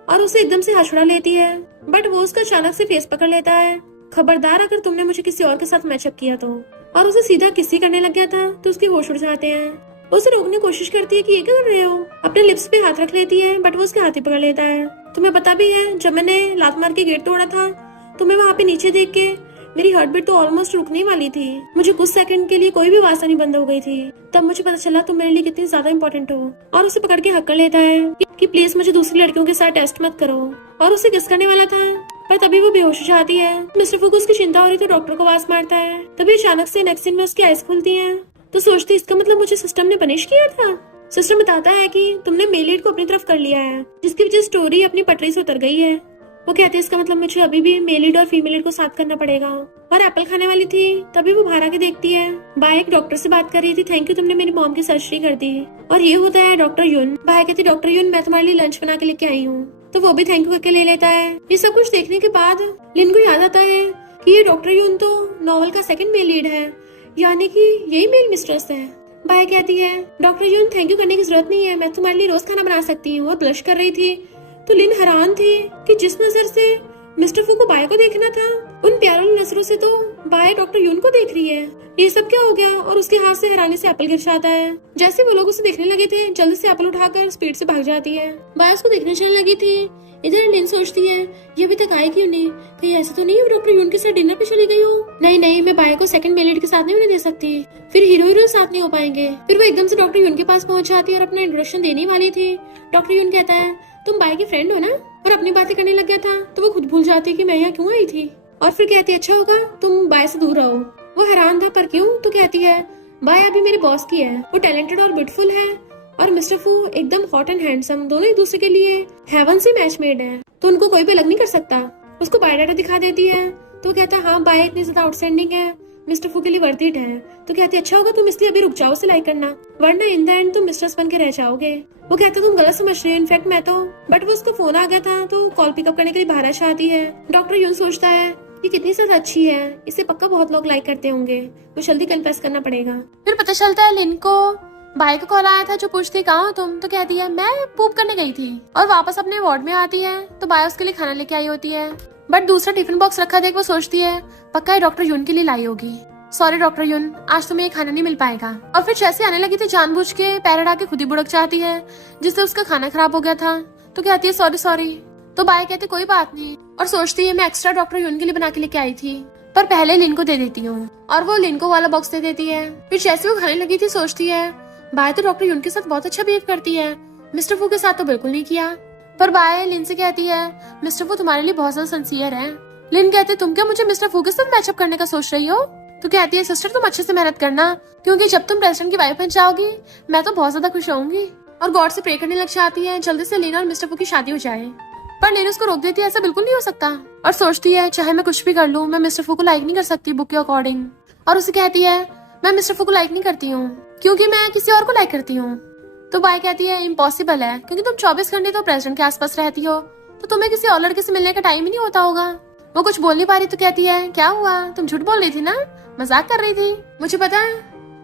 और उसे एकदम से हाथ छुड़ा लेती है बट वो उसका अचानक से फेस पकड़ लेता है। खबरदार अगर तुमने मुझे किसी और के साथ मैचअप किया तो। और उसे सीधा किसी करने लग गया था तो उसके होश उड़ जाते हैं। उसे रोकने की कोशिश करती है कि ये क्या कर रहे हो, अपने लिप्स पे हाथ रख लेती है बट वो उसके हाथ ही पकड़ लेता है। तुम्हें पता भी है जब मैंने लात मार के गेट तोड़ा था तुम्हें वहाँ पे नीचे देख के मेरी हार्ट बीट तो ऑलमोस्ट रुकने वाली थी। मुझे कुछ सेकंड के लिए कोई भी आवाज नहीं बंद हो गई थी। तब मुझे पता चला तुम मेरे लिए कितनी ज्यादा इंपॉर्टेंट हो। और उसे पकड़ के हक कर लेता है कि प्लीज मुझे दूसरी लड़कियों के साथ टेस्ट मत करो। और उसे किस करने वाला था पर तभी वो बेहोश हो जाती है। मिस्टर फू को उसकी चिंता हो रही तो डॉक्टर को आवाज मारता है। तभी अचानक से नेक्स्ट सीन में उसकी आईज खुलती है तो सोचती इसका मतलब मुझे सिस्टम ने पनिश किया था। सिस्टम बताता है कि तुमने मेल लीड को अपनी तरफ कर लिया है जिसकी वजह स्टोरी अपनी पटरी से उतर गई है। वो कहती है इसका मतलब मुझे अभी भी मेल लीड और फीमेल लीड को साथ करना पड़ेगा। और एप्पल खाने वाली थी तभी वो बाहर आके देखती है बाय एक डॉक्टर से बात कर रही थी, थैंक यू तुमने मेरी मॉम की सर्जरी कर दी। और ये होता है डॉक्टर यून। बाय कहती है डॉक्टर यून मैं तुम्हारे लिए लंच बना के लेके आई हूँ, तो वो भी थैंक यू करके ले लेता है। ये सब कुछ देखने के बाद लिन को याद आता है कि ये डॉक्टर यून तो नॉवल का सेकंड मेल लीड है, यानी कि यही मेल मिस्ट्रेस है। बाय कहती है डॉक्टर यून थैंक यू करने की जरूरत नहीं है, मैं तुम्हारे लिए रोज खाना बना सकती हूँ। और ब्लश कर रही थी तो लिन हैरान थी कि जिस नजर से मिस्टर फू को बाय को देखना था उन प्यारों नजरों से तो बाय डॉक्टर यून को देख रही है। ये सब क्या हो गया? और उसके हाथ से हैरानी से एप्पल गिर जाता है। जैसे वो लोग उसे देखने लगे थे जल्दी से एप्पल उठाकर स्पीड से भाग जाती है। बाय उसको देखने चलने लगी थी, इधर लिन सोचती है ये अभी तक आई क्यों नहीं, कहीं ऐसा तो नहीं डॉक्टर यून के साथ डिनर पे चली गई हो। नहीं मैं बाय को सेकंड मेल लीड के साथ नहीं होने दे सकती, फिर हीरो साथ नहीं हो पाएंगे। फिर वो एकदम से डॉक्टर यून के पास पहुंच जाती है और अपना इंट्रोडक्शन देने वाली थी। डॉक्टर यून कहता है तुम बाय की फ्रेंड हो ना, और अपनी बातें करने लग गया था तो वो खुद भूल जाती कि मैं यहाँ क्यों आई थी। और फिर कहती है अच्छा होगा तुम बाय से दूर रहो। वो हैरान था पर क्यों, तो कहती है बाय अभी मेरे बॉस की है, वो टैलेंटेड और ब्यूटीफुल है और मिस्टर फू एकदम हॉट एंड हैंडसम, दोनों एक दूसरे के लिए हेवन से मैच मेड है, तो उनको कोई भी अलग नहीं कर सकता। उसको बायोडाटा दिखा देती है तो कहता है हाँ बाय इतनी ज्यादा आउटस्टैंडिंग है, मिस्टर फू के लिए वर्थ इट है। तो कहते अच्छा होगा तुम इसलिए अभी रुक जाओ उसे लाइक करना, वरना इन द एंड तुम मिस्ट्रेस बन के रह जाओगे। वो कहता तुम गलत समझ रहे हो, इनफैक्ट मैं तो, बट वो उसको फोन आ गया था तो कॉल पिकअप करने के लिए बाहर आती है। डॉक्टर यून सोचता है ये कितनी ज्यादा अच्छी है, इसे पक्का बहुत लोग लाइक करते होंगे, वो जल्दी कन्फेस करना पड़ेगा। फिर पता चलता है लिन को बाय का कॉल आया था जो पूछती कहाँ हो तुम, तो कहती है मैं पूप करने गई थी। और वापस अपने वार्ड में आती है तो बाय उसके लिए खाना लेके आई होती है, बट दूसरा टिफिन बॉक्स रखा देख वो सोचती है पक्का ये डॉक्टर यून के लिए लाई होगी। सॉरी डॉक्टर यून आज तुम्हें ये खाना नहीं मिल पाएगा। और फिर जैसे आने लगी थी जानबूझ के पैर अड़ा के खुद ही बुड़क जाती है जिससे उसका खाना खराब हो गया था। तो कहती है सॉरी। तो बाय कहती कोई बात नहीं, और सोचती है मैं एक्स्ट्रा डॉक्टर यून के लिए बना के लेके आई थी, पर पहले लिन को दे देती हूँ। और वो लिन को वाला बॉक्स दे देती है। फिर जैसे वो खाने लगी थी सोचती है बाय तो डॉक्टर यून के साथ बहुत अच्छा बिहेव करती है, मिस्टर फू के साथ तो बिल्कुल नहीं किया। पर बाय लिन से कहती है मिस्टर फू तुम्हारे लिए बहुत ज्यादा सिंसियर है। लिन कहते तुम क्या मुझे मिस्टर फू के साथ मैचअप करने का सोच रही हो। तो कहती है सिस्टर तुम अच्छे से मेहनत करना, क्योंकि जब तुम प्रेसिडेंट की वाइफ बन जाओगी मैं तो बहुत ज्यादा खुश रहूंगी। और गॉड से प्रे करने लग जाती है जल्दी से लिन और मिस्टर फू की शादी हो जाए। पर लिन उसको रोक देती है ऐसा बिल्कुल नहीं हो सकता, और सोचती है चाहे मैं कुछ भी कर लूँ मैं मिस्टर फू को लाइक नहीं कर सकती बुक के अकॉर्डिंग। और उसे कहती है मैं मिस्टर फू को लाइक नहीं करती हूँ क्योंकि मैं किसी और को लाइक करती हूँ। तो बाय कहती है इम्पॉसिबल है, क्योंकि तुम 24 घंटे तो प्रेसिडेंट के आसपास रहती हो, तो तुम्हें किसी और लड़के से मिलने का टाइम ही नहीं होता होगा। वो कुछ बोल नहीं पा रही तो कहती है क्या हुआ, तुम झूठ बोल रही थी ना, मजाक कर रही थी, मुझे पता है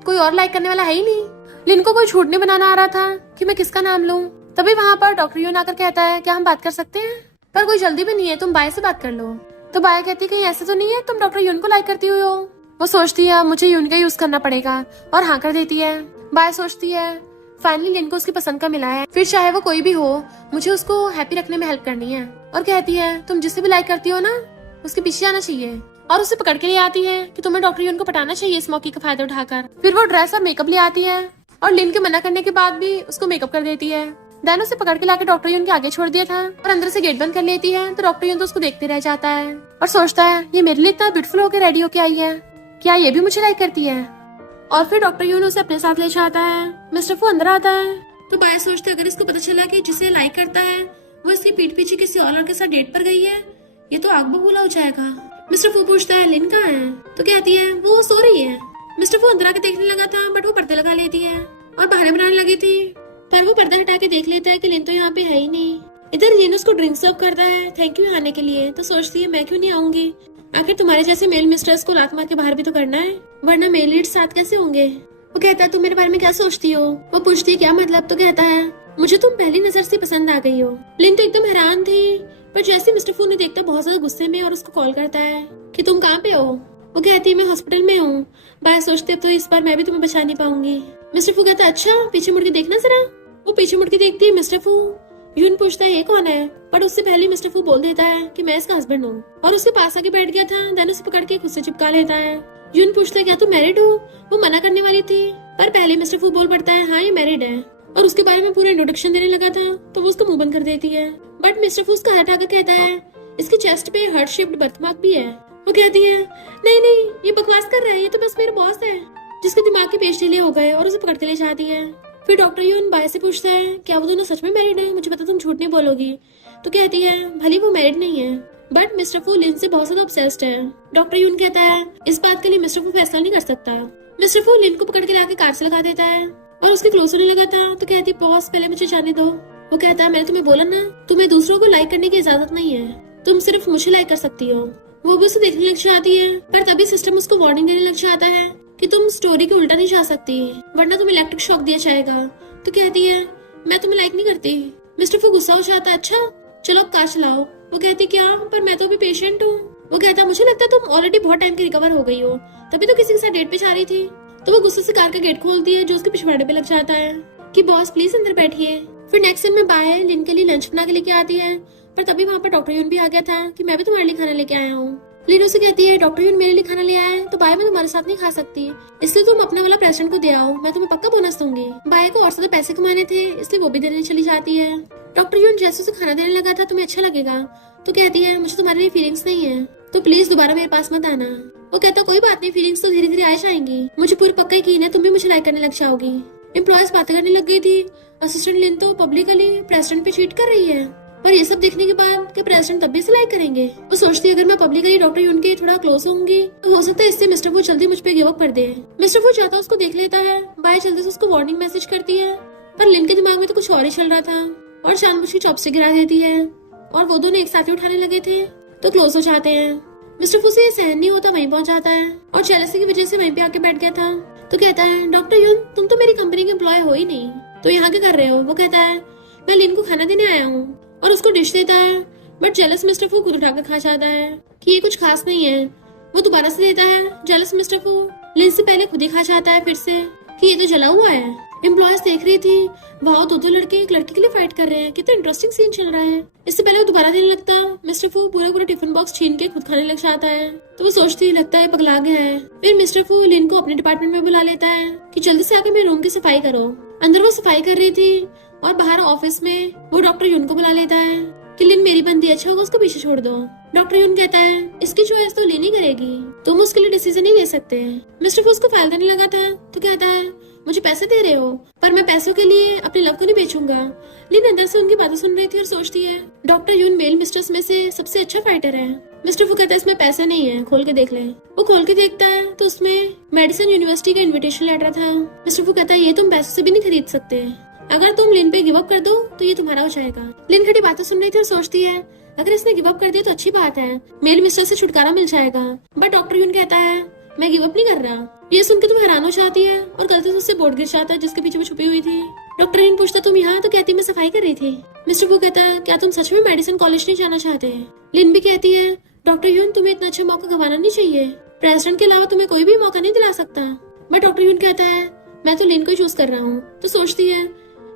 कोई और लाइक करने वाला है ही नहीं। लिन को कोई झूठ नहीं बनाना आ रहा था कि मैं किसका नाम लूं। तभी वहाँ पर डॉक्टर यून आकर कहता है क्या हम बात कर सकते हैं, पर कोई जल्दी भी नहीं है, तुम बाय से बात कर लो। तो बाय कहती है कहीं ऐसा तो नहीं है तुम डॉक्टर यून को लाइक करती हुई हो। वो सोचती है मुझे यून का यूज करना पड़ेगा और हाँ कर देती है। बाय सोचती है फाइनली लिन को उसकी पसंद का मिला है, फिर चाहे वो कोई भी हो मुझे उसको हैप्पी रखने में हेल्प करनी है। और कहती है तुम जिसे भी लाइक करती हो ना उसके पीछे आना चाहिए, और उसे पकड़ के ले आती है कि तुम्हें डॉक्टर यून को पटाना चाहिए इस मौके का फायदा उठाकर। फिर वो ड्रेस और मेकअप ले आती है और लिन के मना करने के बाद भी उसको मेकअप कर देती है। देन उसे पकड़ के लाके डॉक्टर यून के आगे छोड़ दिया था और अंदर से गेट बंद कर लेती है। तो डॉक्टर यून तो उसको देखते रह जाता है और सोचता है ये मेरे लिए इतना ब्यूटीफुल होकर रेडी होके आई है, क्या ये भी मुझे लाइक करती है। और फिर डॉक्टर यून उसे अपने साथ ले जाता है। मिस्टर फू अंदर आता है तो बाय सोचते अगर इसको पता चला कि जिसे लाइक करता है वो इसकी पीठ पीछे किसी और के साथ डेट पर गई है, ये तो आग बबूला हो जाएगा। मिस्टर फू पूछता है लिन कहाँ है, तो कहती है वो सो रही है। मिस्टर फू अंदर आके देखने लगा था बट वो पर्दे लगा लेती है और बहाने बनाने लगी थी, पर वो पर्दा हटा के देख लेता है कि लिन तो यहाँ पे है ही नहीं। इधर लिन उसको ड्रिंक सर्व करता है थैंक यू आने के लिए। तो सोचती है मैं क्यों नहीं आऊंगी, आखिर तुम्हारे जैसे मेल मिस्ट्रेस को लात मार के बाहर भी तो करना है, वरना मेल लीड साथ कैसे होंगे। वो कहता है तुम मेरे बारे में क्या सोचती हो। वो पूछती है क्या मतलब, तो कहता है मुझे तुम पहली नजर से पसंद आ गई हो। लिन तो एकदम हैरान थी, पर जैसे मिस्टर फू ने देखता बहुत ज्यादा गुस्से में और उसको कॉल करता है कि तुम कहाँ पे हो। वो कहती है मैं हॉस्पिटल में हूँ। बाय सोचते तो इस बार मैं भी तुम्हें बचा नहीं पाऊंगी। मिस्टर फू कहता है अच्छा पीछे मुड़ के देखना जरा। वो पीछे मुड़ के देखती है मिस्टर फू। यून पूछता है ये कौन है, पर उससे पहले मिस्टर फू बोल देता है कि मैं इसका हस्बैंड हूँ और उसके पास आके बैठ गया था। देन उसे पकड़ के खुद से चिपका लेता है। यून पूछता है क्या तुम मैरिड हो। वो मना करने वाली थी पर पहले मिस्टर फू बोल पड़ता है हाँ ये मैरिड है, और उसके बारे में पूरा इंट्रोडक्शन देने लगा था तो वो उसका मुंह बंद कर देती है। बट मिस्टर फू उसका हाथ आकर कहता है इसकी चेस्ट पे हार्ट शेप्ड बर्थमार्क भी है। वो कहती है नहीं ये बकवास कर रहा है, ये तो बस मेरा बॉस है जिसके दिमाग के पेश ढीले हो गए, और उसे पकड़ के ले जाती है। फिर डॉक्टर यून बाय से पूछता है क्या वो दोनों सच में मैरिड है, मुझे पता तुम झूठ नहीं बोलोगी। तो कहती है भले वो मैरिड नहीं है बट मिस्टर फू लिन से बहुत ज्यादा ऑब्सेस्ड है। डॉक्टर यून कहता है इस बात के लिए मिस्टर फू फैसला नहीं कर सकता। मिस्टर फू लिन को पकड़ के लाके कार से लगा देता है और उसके क्लोज होने लगा था। तो कहती है बॉस पहले मुझे जाने दो। वो कहता है मैंने तुम्हें बोला ना तुम्हें दूसरों को लाइक करने की इजाजत नहीं है, तुम सिर्फ मुझे लाइक कर सकती हो। वो भी उसे देखने लग जाती है पर तभी सिस्टम उसको वार्निंग देने लग जाता है कि तुम स्टोरी के उल्टा नहीं जा सकती वरना तुम्हें इलेक्ट्रिक शॉक दिया जाएगा। तो कहती है मैं तुम्हें लाइक नहीं करती। मिस्टर फू गुस्सा हो जाता है अच्छा चलो अब कार चलाओ। वो कहती क्या पर मैं तो अभी पेशेंट हूँ। वो कहता मुझे लगता है तुम ऑलरेडी बहुत टाइम की रिकवर हो गई हो, तभी तो किसी के साथ डेट पे जा रही थी। तो वो गुस्से से कार का गेट खोलती है जो उसके पिछवाड़े पे लग जाता है कि बॉस प्लीज अंदर बैठिए। फिर नेक्स्ट सीन में बाय लिन के लिए लंच बना के लेके आती है पर तभी वहाँ पर डॉक्टर यून भी आ गया था कि मैं भी तुम्हारे लिए खाना लेके आया हूँ। लिन उसे कहती है डॉक्टर यून मेरे लिए खाना ले आया है तो बाय मैं तुम्हारे साथ नहीं खा सकती, इसलिए तुम अपना वाला प्रेसिडेंट को दे आओ, मैं तुम्हें पक्का बोनस दूंगी। बाय को और ज्यादा पैसे कमाने थे इसलिए वो भी देने चली जाती है। डॉक्टर यून जैसे उसे खाना देने लगा था तुम्हें अच्छा लगेगा। तो कहती है मुझे तुम्हारे लिए फीलिंग्स नहीं है तो प्लीज दोबारा मेरे पास मत आना। वो कहता कोई बात नहीं फीलिंग्स तो धीरे धीरे आ जाएंगी, मुझे पूरी पक्का यकीन है तुम भी मुझे लाइक करने लग जाओगी। एम्प्लॉयज बातें करने लग गई थी असिस्टेंट लिन तो पब्लिकली प्रेसिडेंट पे चीट कर रही है पर ये सब देखने के बाद कि प्रेसिडेंट तब भी इसे लाइक करेंगे। वो सोचती है अगर मैं पब्लिकली डॉक्टर यून के थोड़ा क्लोज होंगी तो हो सकता है इससे मिस्टर फू जल्दी मुझ पे गिव अप कर दे। मिस्टर फू जाता उसको देख लेता है, बाय जल्दी से उसको वार्निंग मैसेज करती है पर लिन के दिमाग में तो कुछ और ही चल रहा था और जानबूझ के चॉप से गिरा देती है और वो दोनों एक साथ ही उठाने लगे थे तो क्लोज हो जाते हैं। मिस्टर फू से ये सहन नहीं होता वहीं पहुंच जाता है और जेलसी की वजह से वहीं पे आके बैठ गया था। तो कहता है डॉक्टर यून तुम तो मेरी कंपनी के एम्प्लॉय हो ही नहीं तो यहाँ क्या कर रहे हो। वो कहता है मैं लिन को खाना देने आया हूँ और उसको डिश देता है बट जेलस मिस्टर फू खुद उठाकर खा जाता है कि ये कुछ खास नहीं है। वो दोबारा से देता है, जेलस मिस्टर फू लिन से पहले खुद ही खा जाता है फिर से कि ये तो जला हुआ है। एम्प्लॉयज देख रही थी वहाँ दो लड़के एक लड़की के लिए फाइट कर रहे हैं, कितना इंटरेस्टिंग सीन चल रहा है। इससे पहले वो दोबारा देने लगता मिस्टर फू पूरा टिफिन बॉक्स छीन के खुद खाने लग जाता है तो वो सोचती लगता है पगला गया है। फिर मिस्टर फू लिन को अपने डिपार्टमेंट में बुला लेता है कि जल्दी से आके मेरे रूम की सफाई करो। अंदर वो सफाई कर रही थी और बाहर ऑफिस में वो डॉक्टर यून को बुला लेता है कि लिन मेरी बंदी अच्छा होगा उसको पीछे छोड़ दो। डॉक्टर यून कहता है इसकी चॉइस तो लिन ही करेगी, तुम उसके लिए डिसीजन नहीं ले सकते। मिस्टर फू उसको फाइल देने लगा था तो कहता है मुझे पैसे दे रहे हो पर मैं पैसों के लिए अपने लव को नहीं बेचूंगा। लिन अंदर से उनकी बातें सुन रही थी और सोचती है डॉक्टर यून मेल मिस्टर्स में से सबसे अच्छा फाइटर है। मिस्टर फू कहता है इसमें पैसे नहीं है, खोल के देख ले। वो खोल के देखता है तो उसमें मेडिसिन यूनिवर्सिटी का इन्विटेशन लेटर था। मिस्टर फू कहता है ये तुम पैसों से भी नहीं खरीद सकते, अगर तुम लिन पे गिव अप कर दो तो ये तुम्हारा हो जाएगा। लिन खड़ी बातें सुन रही थी और सोचती है अगर इसने गिव अप कर दिया तो अच्छी बात है, मेल मिस्टर से छुटकारा मिल जाएगा। बट डॉक्टर यून कहता है मैं गिव अप नहीं कर रहा। ये सुन के तुम हैरान हो जाती है और गलती से उससे बोर्ड गिर जाता है जिसके पीछे वो छुपी हुई थी। डॉक्टर यून पूछता तुम यहाँ, तो कहती मैं सफाई कर रही थी। मिस्टर फू कहता है क्या तुम सच में मेडिसिन कॉलेज नहीं जाना चाहते। लिन भी कहती है डॉक्टर यून तुम्हें इतना अच्छा मौका गंवाना नहीं चाहिए, प्रेसिडेंट के अलावा तुम्हें कोई भी मौका नहीं दिला सकता। बट डॉक्टर यून कहता है मैं तो लिन को चूज कर रहा हूँ। तो सोचती है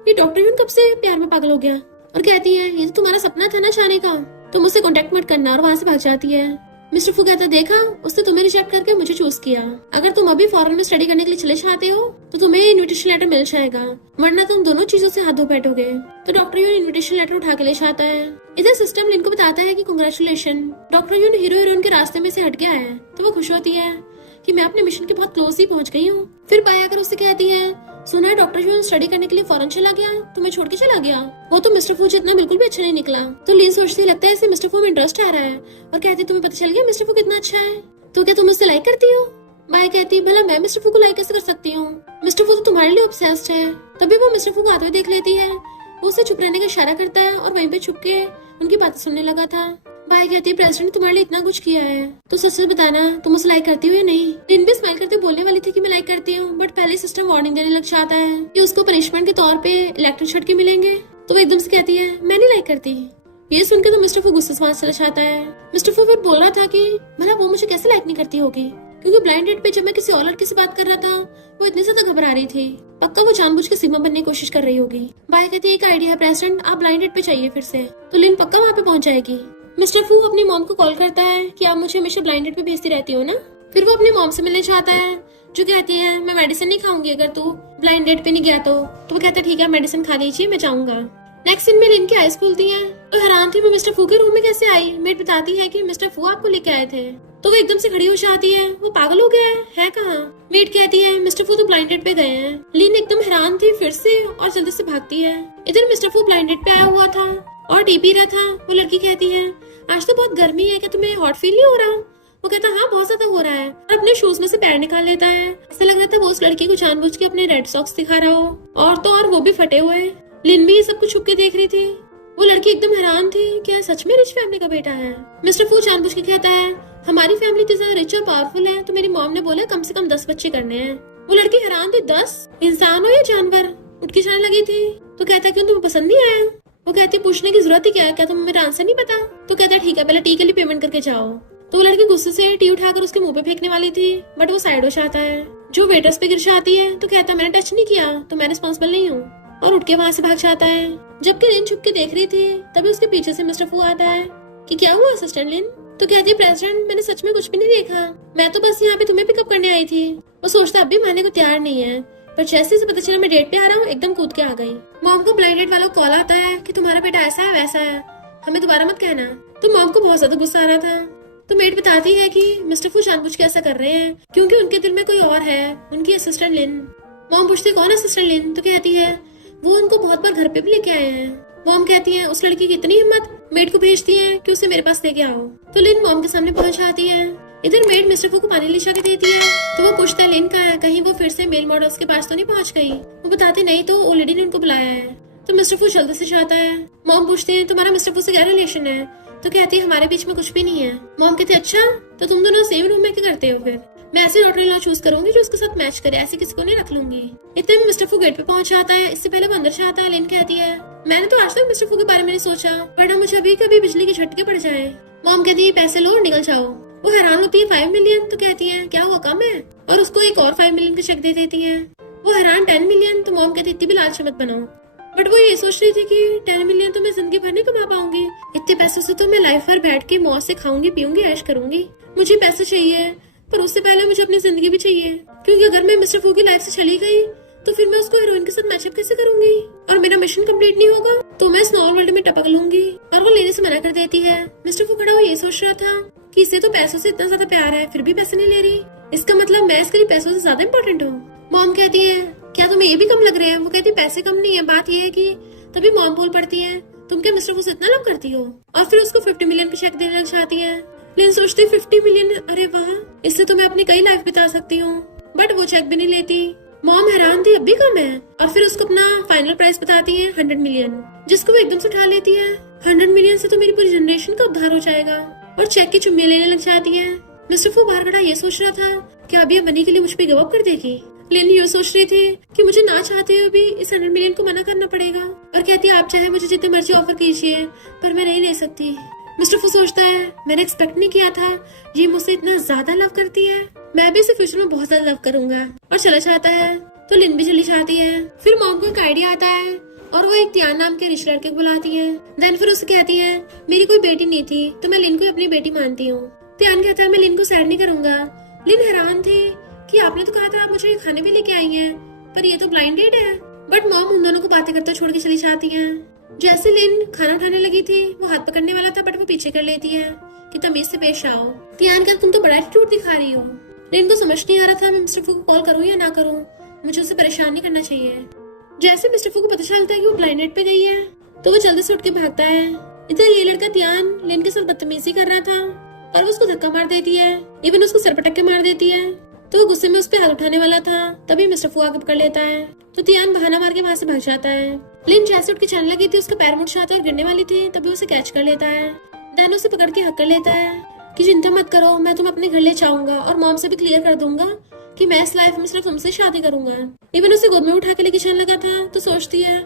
ये डॉक्टर यून कब से प्यार में पागल हो गया और कहती है ये तो तुम्हारा सपना था ना जाने का, तुम मुझसे कॉन्टेक्ट मत करना और वहाँ से भाग जाती है। मिस्टर फू कहता देखा उसने तुम्हें रिजेक्ट करके मुझे चूज किया, अगर तुम अभी फॉरेन में स्टडी करने के लिए चले जाते हो तो तुम्हें इन्विटेशन लेटर मिल जाएगा वरना तुम दोनों चीजों से हाथ धो बैठोगे। तो डॉक्टर यून इन्विटेशन लेटर उठा के ले जाता है। इधर सिस्टम लिन को बताता है कि कांग्रेचुलेशन, डॉक्टर यून हीरो हीरोइन के रास्ते में से हट गया है। तो वो खुश होती है कि मैं अपने मिशन के बहुत क्लोज ही पहुंच गई हूँ। फिर बाय आकर उससे कहती है सुना है डॉक्टर यून स्टडी करने के लिए फॉरेन चला गया, तुम्हें छोड़ के चला गया। वो तो मिस्टर फू जितना बिल्कुल भी अच्छा नहीं निकला। तो लिन सोचती लगता है इसे मिस्टर फू में इंटरेस्ट आ रहा है और कहती तुम्हें पता चल गया मिस्टर फू कितना अच्छा है, तो क्या तुम उससे लाइक करती हो। बाय कहती भला मैं मिस्टर फू को लाइक कैसे कर सकती हूँ, मिस्टर फू तो तुम्हारे लिए ऑब्सेस्ड है। तभी वो मिस्टर फू को आते हुए देख लेती है, वो उसे चुप रहने का इशारा करता है और वहीं पे छुप के उनकी बातें सुनने लगा था। बाय कहती है प्रेसिडेंट तुम्हारे लिए इतना कुछ किया है तो सच सच बताना तुम उसे लाइक करती हो या नहीं। लिन भी स्माइल करते बोलने वाली थी कि मैं लाइक करती हूँ, बट पहले सिस्टम वार्निंग देने लग जाता है कि उसको पनिशमेंट के तौर पे इलेक्ट्रिक झटके मिलेंगे। तो वो एकदम से कहती है मैं नहीं लाइक करती। ये सुनकर तो मिस्टर फू गुस्से से वहां चला जाता है। मिस्टर फू फिर बोल रहा था कि भला वो मुझे कैसे लाइक नहीं करती होगी, क्योंकि ब्लाइंड डेट पे जब मैं किसी और लड़के से बात कर रहा था वो इतनी ज्यादा घबरा रही थी, पक्का वो जानबूझ के सीमा बनने की कोशिश कर रही होगी। बाय कहती है एक आइडिया है प्रेसिडेंट, आप ब्लाइंड डेट पे चाहिए फिर से, तो लिन पक्का वहाँ पे पहुंच जाएगी। मिस्टर फू अपनी मॉम को कॉल करता है कि आप मुझे हमेशा ब्लाइंड डेट पे भेजती रहती हो ना। फिर वो अपनी मॉम से मिलने चाहता है जो कहती है मैं मेडिसिन नहीं खाऊंगी अगर तू ब्लाइंड डेट पे नहीं गया तो वो कहता है ठीक है मेडिसिन खा लीजिए मैं जाऊंगा। नेक्स्ट सीन में लिन की आईज खुलती है तो हैरान थी मैं मिस्टर फू के रूम में कैसे आई। मेट बताती है कि मिस्टर फू आपको लेके आए थे। तो वो एकदम से खड़ी हो जाती है। वो पागल हो गया है कहाँ? मेड कहती है मिस्टर फू तो ब्लाइंड डेट पे गए हैं। लिन एकदम हैरान थी फिर से और जल्दी से भागती है। इधर मिस्टर फू ब्लाइंड डेट पे आया हुआ था और टी पी रहा था। वो लड़की कहती है आज तो बहुत गर्मी है, क्या तुम्हें हॉट फील नहीं हो रहा? वो कहता हाँ बहुत ज्यादा हो रहा है और अपने शूज में से पैर निकाल लेता है। ऐसा लग रहा था वो उस लड़की को जानबूझ के अपने रेड सॉक्स दिखा रहा हो और तो और वो भी फटे हुए। लिन भी ये सब कुछ छुप के देख रही थी। वो लड़की एकदम हैरान थी, क्या सच में रिच फैमिली का बेटा है? मिस्टर फू जानबूझ के कहता है हमारी फैमिली इतनी ज्यादा रिच और पावरफुल है तो मेरी मॉम ने बोला कम से कम 10 बच्चे करने हैं। वो लड़की हैरान थी, 10? इंसान हो या जानवर? उठ के जाने लगी थी। तो कहता क्यों, तुम्हें पसंद नहीं आया? वो कहती पूछने की जरूरत ही क्या है, क्या तुम्हें मेरा आंसर नहीं पता? तो कहता ठीक है पहले टी के लिए पेमेंट करके जाओ। तो वो लड़की गुस्से से टी उठाकर उसके मुंह पे फेंकने वाली थी बट वो साइड हो जाता है। जो वेटर्स पे गिर जाती है तो कहता मैंने टच नहीं किया तो मैं रिस्पॉन्सिबल नहीं हूँ और उठ के वहाँ से भाग जाता है। जबकि लिन छुप के देख रही थी तभी उसके पीछे से मिस्टर फू आता है कि क्या हुआ असिस्टेंट लिन? तो कहती है प्रेसिडेंट मैंने सच में कुछ भी नहीं देखा, मैं तो बस यहाँ पे तुम्हें पिकअप करने आई थी। वो सोचता अब भी मानने को तैयार नहीं है पर जैसे से पता चला मैं डेट पे आ रहा हूँ एकदम कूद के आ गई। मॉम को ब्लाइंड डेट वाला कॉल आता है कि तुम्हारा बेटा ऐसा है वैसा है, हमें दोबारा मत कहना। तो मॉम को बहुत ज्यादा गुस्सा आ रहा था। तो मेड बताती है कि मिस्टर फू जानबूझ के ऐसा कर रहे हैं क्योंकि उनके दिल में कोई और है, उनकी असिस्टेंट लिन। मॉम पूछती कौन असिस्टेंट लिन? तो कहती है वो उनको बहुत बार घर पे भी लेके आए हैं। मॉम कहती है उस लड़की की इतनी हिम्मत, मेड को भेजती है कि उसे मेरे पास लेके आओ। तो लिन मॉम के सामने पहुंच आती है। इधर मेड मिस्टर फू को पानी लिशा के देती है तो वो पूछता है लिन कहाँ है, कहीं वो फिर से मेल मॉडल्स के पास तो नहीं पहुंच गई? वो बताती नहीं तो ऑलरेडी ने उनको बुलाया है। तो मिस्टर फू जल्दी से जाता है। मॉम पूछते हैं तुम्हारा मिस्टर फू से क्या रिलेशन है? तो कहती है हमारे बीच में कुछ भी नहीं है। मॉम कहती है अच्छा तो तुम दोनों सेम रूम में क्या करते हो? फिर मैं ऐसी डॉटर इन लॉ चूज करूंगी जो उसके साथ मैच करे, ऐसे किसी को नहीं रख लूंगी। इतने में मिस्टर फू गेट पे पहुंच जाता है। इससे पहले वो अंदर से आता है। लिन कहती है मैंने तो आज तक मिस्टर फू के बारे में नहीं सोचा पर मुझे अभी कभी बिजली के झटके पड़ जाए। मॉम कहती है पैसे लो और निकल जाओ। वो हैरान होती है 5 मिलियन। तो कहती है क्या हुआ कम है? और उसको एक और 5 मिलियन का चेक दे देती है। वो हैरान 10 मिलियन। तो मॉम कहती इतनी भी लालच मत बनाओ। बट वो ये सोच रही थी कि 10 मिलियन तो मैं जिंदगी भर नहीं कमा पाऊंगी, इतने पैसों से तो मैं लाइफ भर बैठ के मौज से खाऊंगी पीऊंगी ऐश करूंगी। मुझे पैसे चाहिए पर उससे पहले मुझे अपनी जिंदगी भी चाहिए क्योंकि अगर मैं मिस्टर फू की लाइफ से चली गई तो फिर मैं उसको हीरोइन के साथ मैचअप कैसे करूंगी और मेरा मिशन कंप्लीट नहीं होगा तो मैं स्नॉर वर्ल्ड में टपक लूंगी। और वो लेने से मना कर देती है। मिस्टर फू खड़ा वो ये सोच रहा था कि इसे तो पैसों से इतना ज्यादा प्यार है फिर भी पैसे नहीं ले रही, इसका मतलब मैं इसके लिए पैसों से ज्यादा इम्पोर्टेंट हूँ। मॉम कहती है क्या तुम्हें ये भी कम लग रहे हैं? वो कहती है पैसे कम नहीं है, बात ये है कि तभी मॉम बोल पड़ती है तुम क्या मिस्टर फू से इतना लव करती हो? और फिर उसको 50 मिलियन का चेक देने लग जाती है। लिन सोचती 50 मिलियन, अरे वाह इससे तो मैं अपनी कई लाइफ बिता सकती हूँ। बट वो चेक भी नहीं लेती। मॉम हैरान थी अब भी कम है और फिर उसको अपना फाइनल प्राइस बताती है 100 मिलियन, जिसको वो एकदम से उठा लेती है। 100 मिलियन से तो मेरी पूरी जनरेशन का उद्धार हो जाएगा और चेक की चुम्मियां लेने लग जाती है। मिस्टर फू बाहर खड़ा ये सोच रहा था कि अभी ये मनी के लिए मुझ पे गिव अप कर देगी। लिन ये सोच रही थी कि मुझे ना चाहते हुए भी इस 100 मिलियन को मना करना पड़ेगा और कहती है आप चाहे मुझे जितने मर्जी ऑफर कीजिए पर मैं नहीं ले सकती। मिस्टर फू सोचता है मैंने एक्सपेक्ट नहीं किया था ये मुझसे इतना ज्यादा लव करती है, मैं भी इसे फ्यूचर में बहुत ज्यादा लव करूंगा। और चला जाता है। तो लिन भी चली जाती है। फिर मॉम को एक आइडिया आता है और वो एक त्यान नाम के रिच लड़के को बुलाती है। देन फिर उसे कहती है मेरी कोई बेटी नहीं थी तो मैं लिन को अपनी बेटी मानती हूँ। त्यान कहता है मैं लिन को सैड नहीं करूंगा। लिन हैरान थे कि आपने तो कहा था आप मुझे खाने पे लेके आई हैं पर ये तो ब्लाइंड डेट है। बट मॉम उन दोनों को बातें करते छोड़ के चली जाती है। जैसे लिन खाना उठाने लगी थी वो हाथ पकड़ने वाला था बट वो पीछे कर लेती है कि तमीज से पेश आओ। त्यान कहता तुम तो बड़ा एटीट्यूड दिखा रही हो। लिन को समझ नहीं आ रहा था मैं मिस्टर फू को कॉल करूँ या ना करूँ, मुझे उसे परेशान नहीं करना चाहिए। जैसे मिस्टर फू को पता चलता है कि वो ब्लाइंड डेट पे गई है तो वो जल्दी से उठ के भागता है। इधर ये लड़का त्यान लिन के साथ बदतमीजी कर रहा था और वो उसको धक्का मार देती है, इवन उसको सर पटक के मार देती है। तो वो गुस्से में उस पे हाथ उठाने वाला था तभी मिस्टर फू आगे पकड़ लेता है। तो त्यान बहाना मार के वहाँ से भाग जाता है। लिन जैसे उठ के चलने लगी थी उसका पैर मुड़ जाता है और गिरने वाली थी तभी उसे कैच कर लेता है। दैन उसे पकड़ के हक कर लेता है कि चिंता मत करो मैं तुम्हें अपने घर ले जाऊंगा और मॉम से भी क्लियर कर दूंगा कि मैं इस लाइफ में सिर्फ तुमसे शादी करूंगा। इवन उसे गोद में उठा के लेके चलने लगा था तो सोचती है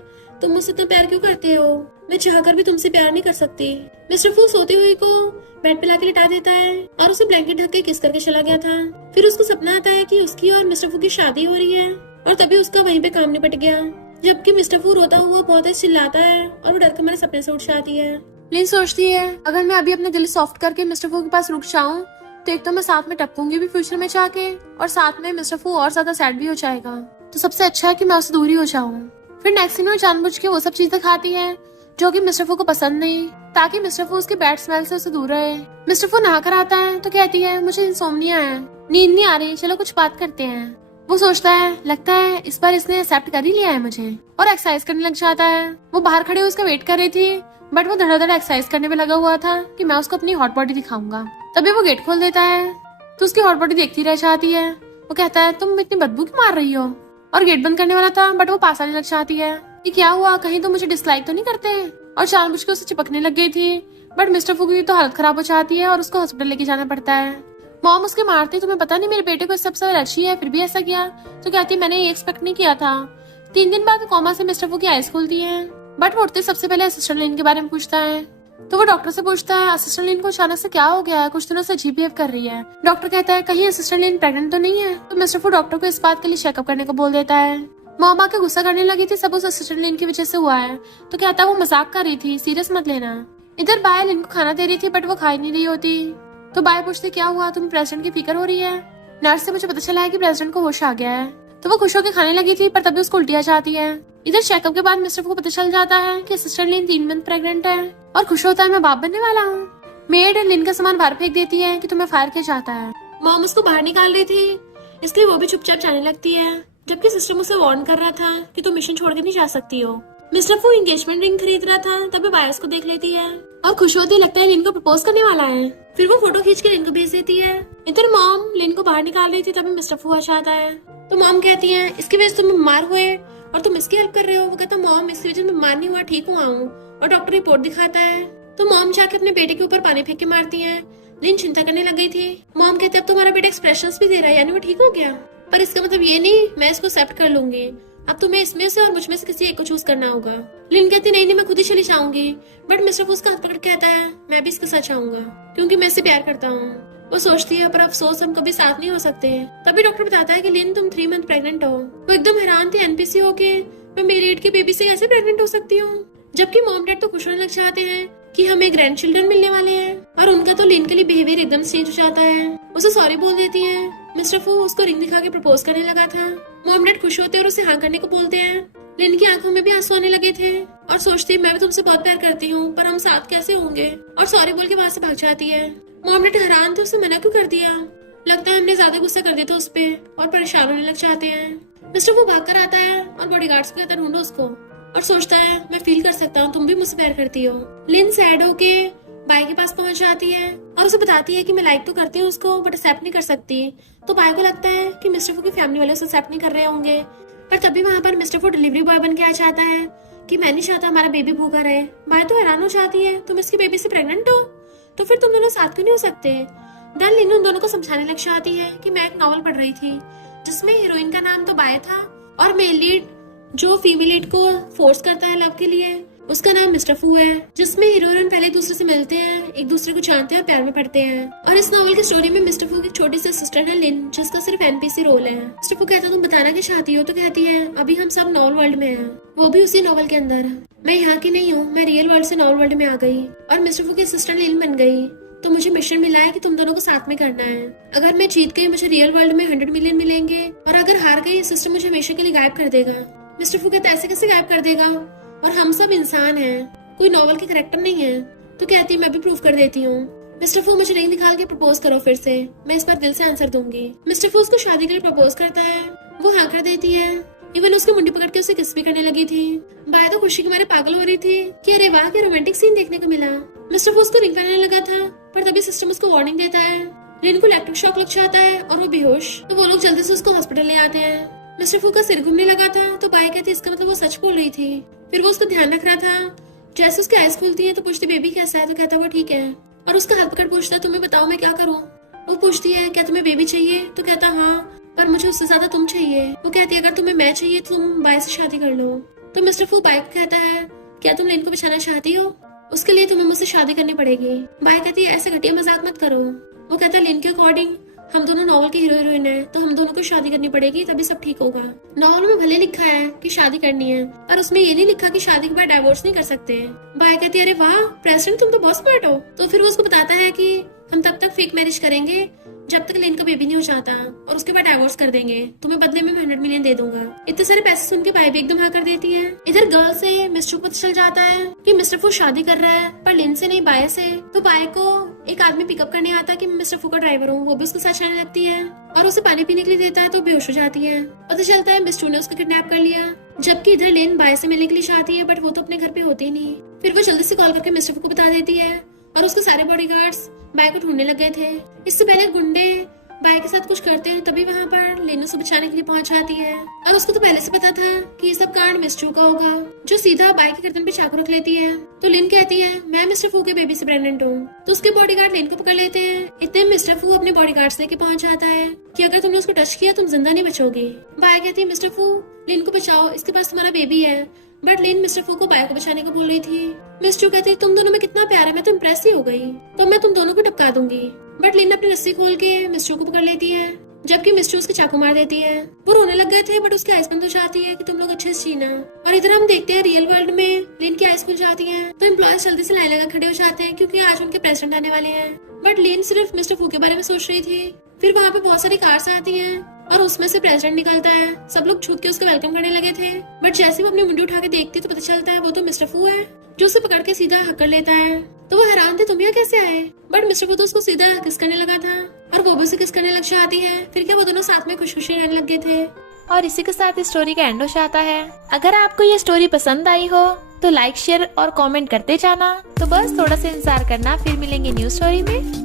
तुम मुझसे इतना प्यार क्यों करते हो, मैं चाहकर भी तुमसे प्यार नहीं कर सकती। मिस्टर फू सोते हुए को बेड पे लाके लिटा देता है और उसे ब्लैंकेट ढक के किस करके चला गया था। फिर उसको सपना आता है कि उसकी और मिस्टर फू की शादी हो रही है और तभी उसका वहीं पे काम निपट गया। जबकि मिस्टर फू रोता हुआ बहुत ही चिल्लाता है और वो डर के मेरे सपने से उठ जाती है। लिन सोचती है अगर मैं अभी अपने दिल सॉफ्ट करके मिस्टर फू के पास रुक जाऊं तो एक तो मैं साथ में टपकूंगी भी फ्यूचर में जाके और साथ में मिस्टर फू और ज्यादा सैड भी हो जाएगा, तो सबसे अच्छा है कि मैं उससे दूर ही हो जाऊं। फिर नेक्स्ट सीन में जानबूझ के वो सब चीजें खाती है जो कि मिस्टर फू को पसंद नहीं, ताकि मिस्टर फू उसकी बैड स्मेल से उसे दूर रहे। मिस्टर फू नहा कर आता है तो कहती है मुझे इंसोम्निया है, नींद नहीं आ रही, चलो कुछ बात करते हैं। वो सोचता है लगता है इस बार इसने एक्सेप्ट कर ही लिया है मुझे, और एक्सरसाइज करने लग जाता है। वो बाहर खड़े उसका वेट कर रही थी, बट वो धड़ाधड़ एक्सरसाइज करने में लगा हुआ था कि मैं उसको अपनी हॉट बॉडी दिखाऊंगा। तभी वो गेट खोल देता है तो उसकी हॉट बॉडी देखती रह जाती है। वो कहता है तुम इतनी बदबू क्यों मार रही हो, और गेट बंद करने वाला था बट वो पास आने लग जाती है कि क्या हुआ, कहीं तो मुझे डिसलाइक तो नहीं करते, और जानबूझ के उसे चिपकने लग गई थी। बट मिस्टर फू की तो हालत खराब हो जाती है और उसको हॉस्पिटल लेके जाना पड़ता है। मॉम उसके मारती तुम्हें पता नहीं मेरे बेटे को इस सबसे एलर्जी है, फिर भी ऐसा किया। तो कहती मैंने ये एक्सपेक्ट नहीं किया था। 3 दिन बाद कोमा से मिस्टर फू की आईज खुलती है, बट वो उठते सबसे पहले असिस्टेंट लिन के बारे में पूछता है। तो वो डॉक्टर से पूछता है असिस्टेंट लिन को अचानक से क्या हो गया है, कुछ दिनों से अजीब बिहेव कर रही है। डॉक्टर कहता है कहीं असिस्टेंट लिन प्रेग्नेंट तो नहीं है। तो मिस्टर फू डॉक्टर को इस बात के लिए चेकअप करने को बोल देता है। मॉम आके गुस्सा करने लगी थी, सब उस असिस्टेंट लिन की वजह से हुआ है। तो कहता है वो मजाक कर रही थी, सीरियस मत लेना। इधर बाय लिन को खाना दे रही थी बट वो खा ही नहीं रही होती। तो बाय पूछती क्या हुआ, तुम्हें प्रेसिडेंट की फिक्र हो रही है। नर्स से मुझे पता चला है कि प्रेसिडेंट को होश आ गया है। तो वो खुश होकर खाने लगी थी पर तभी उसको उल्टी आ जाती है। इधर चेकअप के बाद मिस्टर को पता चल जाता है कि असिस्टेंट लिन 3 मंथ प्रेग्नेंट है, और खुश होता है मैं बाप बनने वाला हूँ। मेड लिन का सामान बाहर फेंक देती है कि तुम्हें फायर किया जाता है। मॉम उसको बाहर निकाल रही थी, इसलिए वो भी चुपचाप जाने लगती है, जबकि सिस्टम उसे वार्न कर रहा था कि तुम मिशन छोड़ के नहीं जा सकती हो। मिस्टर फू एंगेजमेंट रिंग खरीद रहा था, तभी बायर्स को देख लेती है और खुश होती लगता है लिन को प्रपोज करने वाला है। फिर वो फोटो खींच के लिन को भेज देती है। इधर मॉम लिन को बाहर निकाल रही थी, तभी मिस्टर फू आ जाता है। तो मॉम कहती है इसकी वजह से तुम बीमार हुए और तुम इसकी हेल्प कर रहे हो। वो कहता मॉम इसकी वजह से बीमार नहीं हुआ, ठीक हुआ हूँ। और डॉक्टर रिपोर्ट दिखाता है तो मॉम जाके अपने बेटे के ऊपर पानी फेंक के मारती है। लिन चिंता करने लग गई थी। मॉम कहते अब तुम्हारा बेटा एक्सप्रेशंस भी दे रहा है, यानी वो ठीक हो गया। पर इसका मतलब ये नहीं मैं इसको एक्सेप्ट कर लूंगी, अब तुम्हें इसमें से और मुझमें से किसी एक को चूज करना होगा। लिन कहती नहीं मैं खुद ही चली जाऊंगी। बट मिस्टर फू उसका हाथ पकड़ कहता है मैं भी इसके साथ जाऊंगा क्योंकि मैं इससे प्यार करता हूँ। वो सोचती है पर अफसोस हम कभी साथ नहीं हो सकते। तभी डॉक्टर बताता है कि लिन तुम 3 मंथ प्रेग्नेंट हो। वो एकदम हैरान थी एनपीसी होके, मैं मेरी एड के बेबी से कैसे प्रेग्नेंट हो सकती हूँ। जबकि मॉम डैड तो खुश होने लग जाते हैं कि हमें ग्रैंड चिल्ड्रन मिलने वाले हैं, और उनका तो लिन के लिए बिहेवियर एकदम चेंज हो जाता है। उसे सॉरी बोल देती है। मिस्टर फू उसको रिंग दिखा के प्रपोज करने लगा था। मॉम डैड खुश होते और उसे हाँ करने को बोलते हैं। लिन की आंखों में भी आंसू आने लगे थे और सोचती मैं भी तुमसे बहुत प्यार करती हूँ, पर हम साथ कैसे होंगे, और सॉरी बोल के वहाँ से भाग जाती है। मॉम डैड हैरान थे, उसे मना क्यों कर दिया। लगता है हमने ज्यादा गुस्सा कर दिया था उस पे, और परेशान होने लग जाते हैं। मिस्टर फू भाग कर आता है और बॉडीगार्ड्स को कहता ढूंढो उसको, और सोचता है मैं फील कर सकता हूँ तुम भी मुझसे प्यार करती हो। लिन सैड होके बाई के पास पहुंच जाती है और उसे बताती है कि मैं लाइक तो करती हूँ उसको बट एक्सेप्ट नहीं कर सकती। तो बाई को लगता है कि मिस्टर फू की फैमिली वाले उसे एक्सेप्ट नहीं कर रहे होंगे। पर तभी वहाँ पर मिस्टर फू डिलीवरी बॉय बन के आ जाता है कि मैं नहीं चाहता हमारा बेबी भूखा रहे। बाई तो हैरान हो जाती है तुम इसकी बेबी से प्रेग्नेंट हो, तो फिर तुम दोनों साथ क्यों नहीं हो सकते। देन लिन उन दोनों को समझाने लग जाती है कि मैं एक नॉवल पढ़ रही थी जिसमें हीरोइन का नाम तो बाय था, और मेल लीड जो फीमेल लीड को फोर्स करता है लव के लिए उसका नाम मिस्टर फू है। जिसमें हीरो हीरोइन पहले एक दूसरे से मिलते हैं, एक दूसरे को जानते हैं, प्यार में पड़ते हैं। और इस नॉवल की स्टोरी में मिस्टर फू की छोटी सी सिस्टर है लिन, जिसका सिर्फ एनपीसी रोल है। मिस्टर फू कहता तुम बताना कि चाहती हो। तो कहती है अभी हम सब नॉवल वर्ल्ड में हैं, वो भी उसी नॉवल के अंदर। मैं यहाँ की नहीं हूँ, मैं रियल वर्ल्ड से नॉवल वर्ल्ड में आ गई और मिस्टर फू की सिस्टर लिन बन गई। तो मुझे मिशन मिला है कि तुम दोनों को साथ में करना है। अगर मैं जीत गई मुझे रियल वर्ल्ड में 100 मिलियन मिलेंगे, और अगर हार गई सिस्टर मुझे हमेशा के लिए गायब कर देगा। मिस्टर फू कहता ऐसे कैसे गायब कर देगा, और हम सब इंसान हैं, कोई नॉवल के करेक्टर नहीं है। तो कहती मैं भी प्रूव कर देती हूँ। मिस्टर फू मुझे रिंग निकाल के प्रपोज करो फिर से, मैं इस पर दिल से आंसर दूंगी। मिस्टर फू उसको शादी के लिए प्रपोज करता है, वो हाँ कर देती है। इवन उसकी मुंडी पकड़ के उसे किस भी करने लगी थी। बाय तो खुशी के मारे पागल हो रही थी कि अरे वाह क्या रोमांटिक सीन देखने को मिला। मिस्टर फू उसको रिंग करने लगा था, पर तभी सिस्टम उसको वार्निंग देता है। लिन को इलेक्ट्रिक शॉक लग जाता है और वो बेहोश। तो वो लोग जल्दी से उसको हॉस्पिटल ले आते हैं। मिस्टर फू का सिर घूमने लगा था, तो बाय कहती इसका मतलब वो सच बोल रही थी। फिर वो उसका ध्यान रख रहा था। जैसे उसकी आइज खुलती है तो पूछती बेबी कैसा है, तो कहता वो ठीक है, और उसका हाथ पकड़ पूछता तुम्हें बताओ मैं क्या करूँ। वो पूछती है क्या तुम्हें बेबी चाहिए, तो कहता हाँ पर मुझे उससे ज्यादा तुम चाहिए। वो कहती है अगर तुम्हें मैं चाहिए तो तुम बाय से शादी कर लो। तो मिस्टर फू बाय को कहता है क्या तुम लिन को बचाना चाहती हो, उसके लिए तुम्हें मुझसे शादी करनी पड़ेगी। बाय कहती है ऐसे घटिया मजाक मत करो। वो कहता है लिन के अकॉर्डिंग हम दोनों नॉवल के हीरो हीरोइन हैं, तो हम दोनों को शादी करनी पड़ेगी तभी सब ठीक होगा। नॉवल में भले लिखा है कि शादी करनी है, पर उसमें ये नहीं लिखा कि शादी के बाद डाइवोर्स नहीं कर सकते। बाय कहती है अरे वाह प्रेसिडेंट तुम तो बहुत स्मार्ट हो। तो फिर वो उसको बताता है कि हम तब तक फेक मैरिज करेंगे जब तक लिन का बेबी नहीं हो जाता, और उसके बाद डाइवोर्स कर देंगे, तुम्हें बदले में मैं 100 मिलियन दे दूंगा। इतने सारे पैसे सुन के बाय भी एकदम हाँ कर देती है। इधर गर्ल से मिस्टर को पता चल जाता है कि मिस्टर फू शादी कर रहा है, पर लिन से नहीं, बाय से। तो बाय को एक आदमी पिकअप करने आता है कि मैं मिस्टर फू का ड्राइवर हूँ, वो भी उसके साथ चलने लगती है और उसे पानी पीने के लिए देता है तो बेहोश हो जाती है। पता चलता है मिस्टर ने उसको किडनैप कर लिया, जबकि इधर लिन बाय से मिलने के लिए चाहती है, बट वो तो अपने घर पे होती नहीं। फिर वो जल्दी से कॉल करके मिस्टर फू को बता देती है और उसके सारे बॉडीगार्ड्स बाय को ढूंढने लग गए थे। इससे पहले गुंडे बाय के साथ कुछ करते हैं, तभी वहाँ पर लिन उसे बचाने के लिए पहुंच जाती है। और उसको तो पहले से पता था कि ये सब कांड मिस्टर का होगा, जो सीधा बाय के गर्दन पे चाकू रख लेती है। तो लिन कहती है मैं मिस्टर फू के बेबी से प्रेग्नेंट हूँ। तो उसके बॉडीगार्ड लिन को पकड़ लेते हैं। इतने मिस्टर फू अपने बॉडीगार्ड्स लेके पहुंच जाता है कि अगर तुमने उसको टच किया तुम जिंदा नहीं बचोगे। बाय कहती है मिस्टर फू लिन को बचाओ, इसके पास तुम्हारा बेबी है। बट लिन मिस्टर फू को बाय को बचाने को बोल रही थी। मिस्टर कहती तुम दोनों में कितना प्यार है, मैं तो इम्प्रेस ही हो गई, तो मैं तुम दोनों को टपका दूंगी। बट लिन अपनी रस्सी खोल के मिस्टर को पकड़ लेती है, जबकि मिस्टर उसके चाकू मार देती है। वो रोने लग गए थे, बट उसकी आइस बंद हो जाती है कि तुम लोग अच्छे से जीना। और इधर हम देखते हैं रियल वर्ल्ड में लिन की आइस खुल जाती है, तो एम्प्लॉयज जल्दी से लाइन लगा खड़े हो जाते हैं क्योंकि आज उनके प्रेसिडेंट आने वाले हैं। बट लिन सिर्फ मिस्टर फू के बारे में सोच रही थी। फिर वहाँ पे बहुत सारी कार्स आती हैं और उसमें से प्रेसिडेंट निकलता है। सब लोग छूट के उसका वेलकम करने लगे थे, बट जैसे वो अपनी मुंडी उठा के देखती तो पता चलता है वो तो मिस्टर फू है, जो उसे पकड़ के सीधा हक कर लेता है। तो वो हैरान थे तुम यहाँ कैसे आए, बट मिस्टर फू तो उसको सीधा किस करने लगा था और वो भी उसे किस करने लग जाती है। फिर क्या वो दोनों साथ में खुश खुशी रहने लग गए थे। और इसी के साथ इस स्टोरी का एंड हो जाता है। अगर आपको ये स्टोरी पसंद आई हो तो लाइक शेयर और कमेंट करते जाना। तो बस थोड़ा सा इंतजार करना, फिर मिलेंगे न्यू स्टोरी में।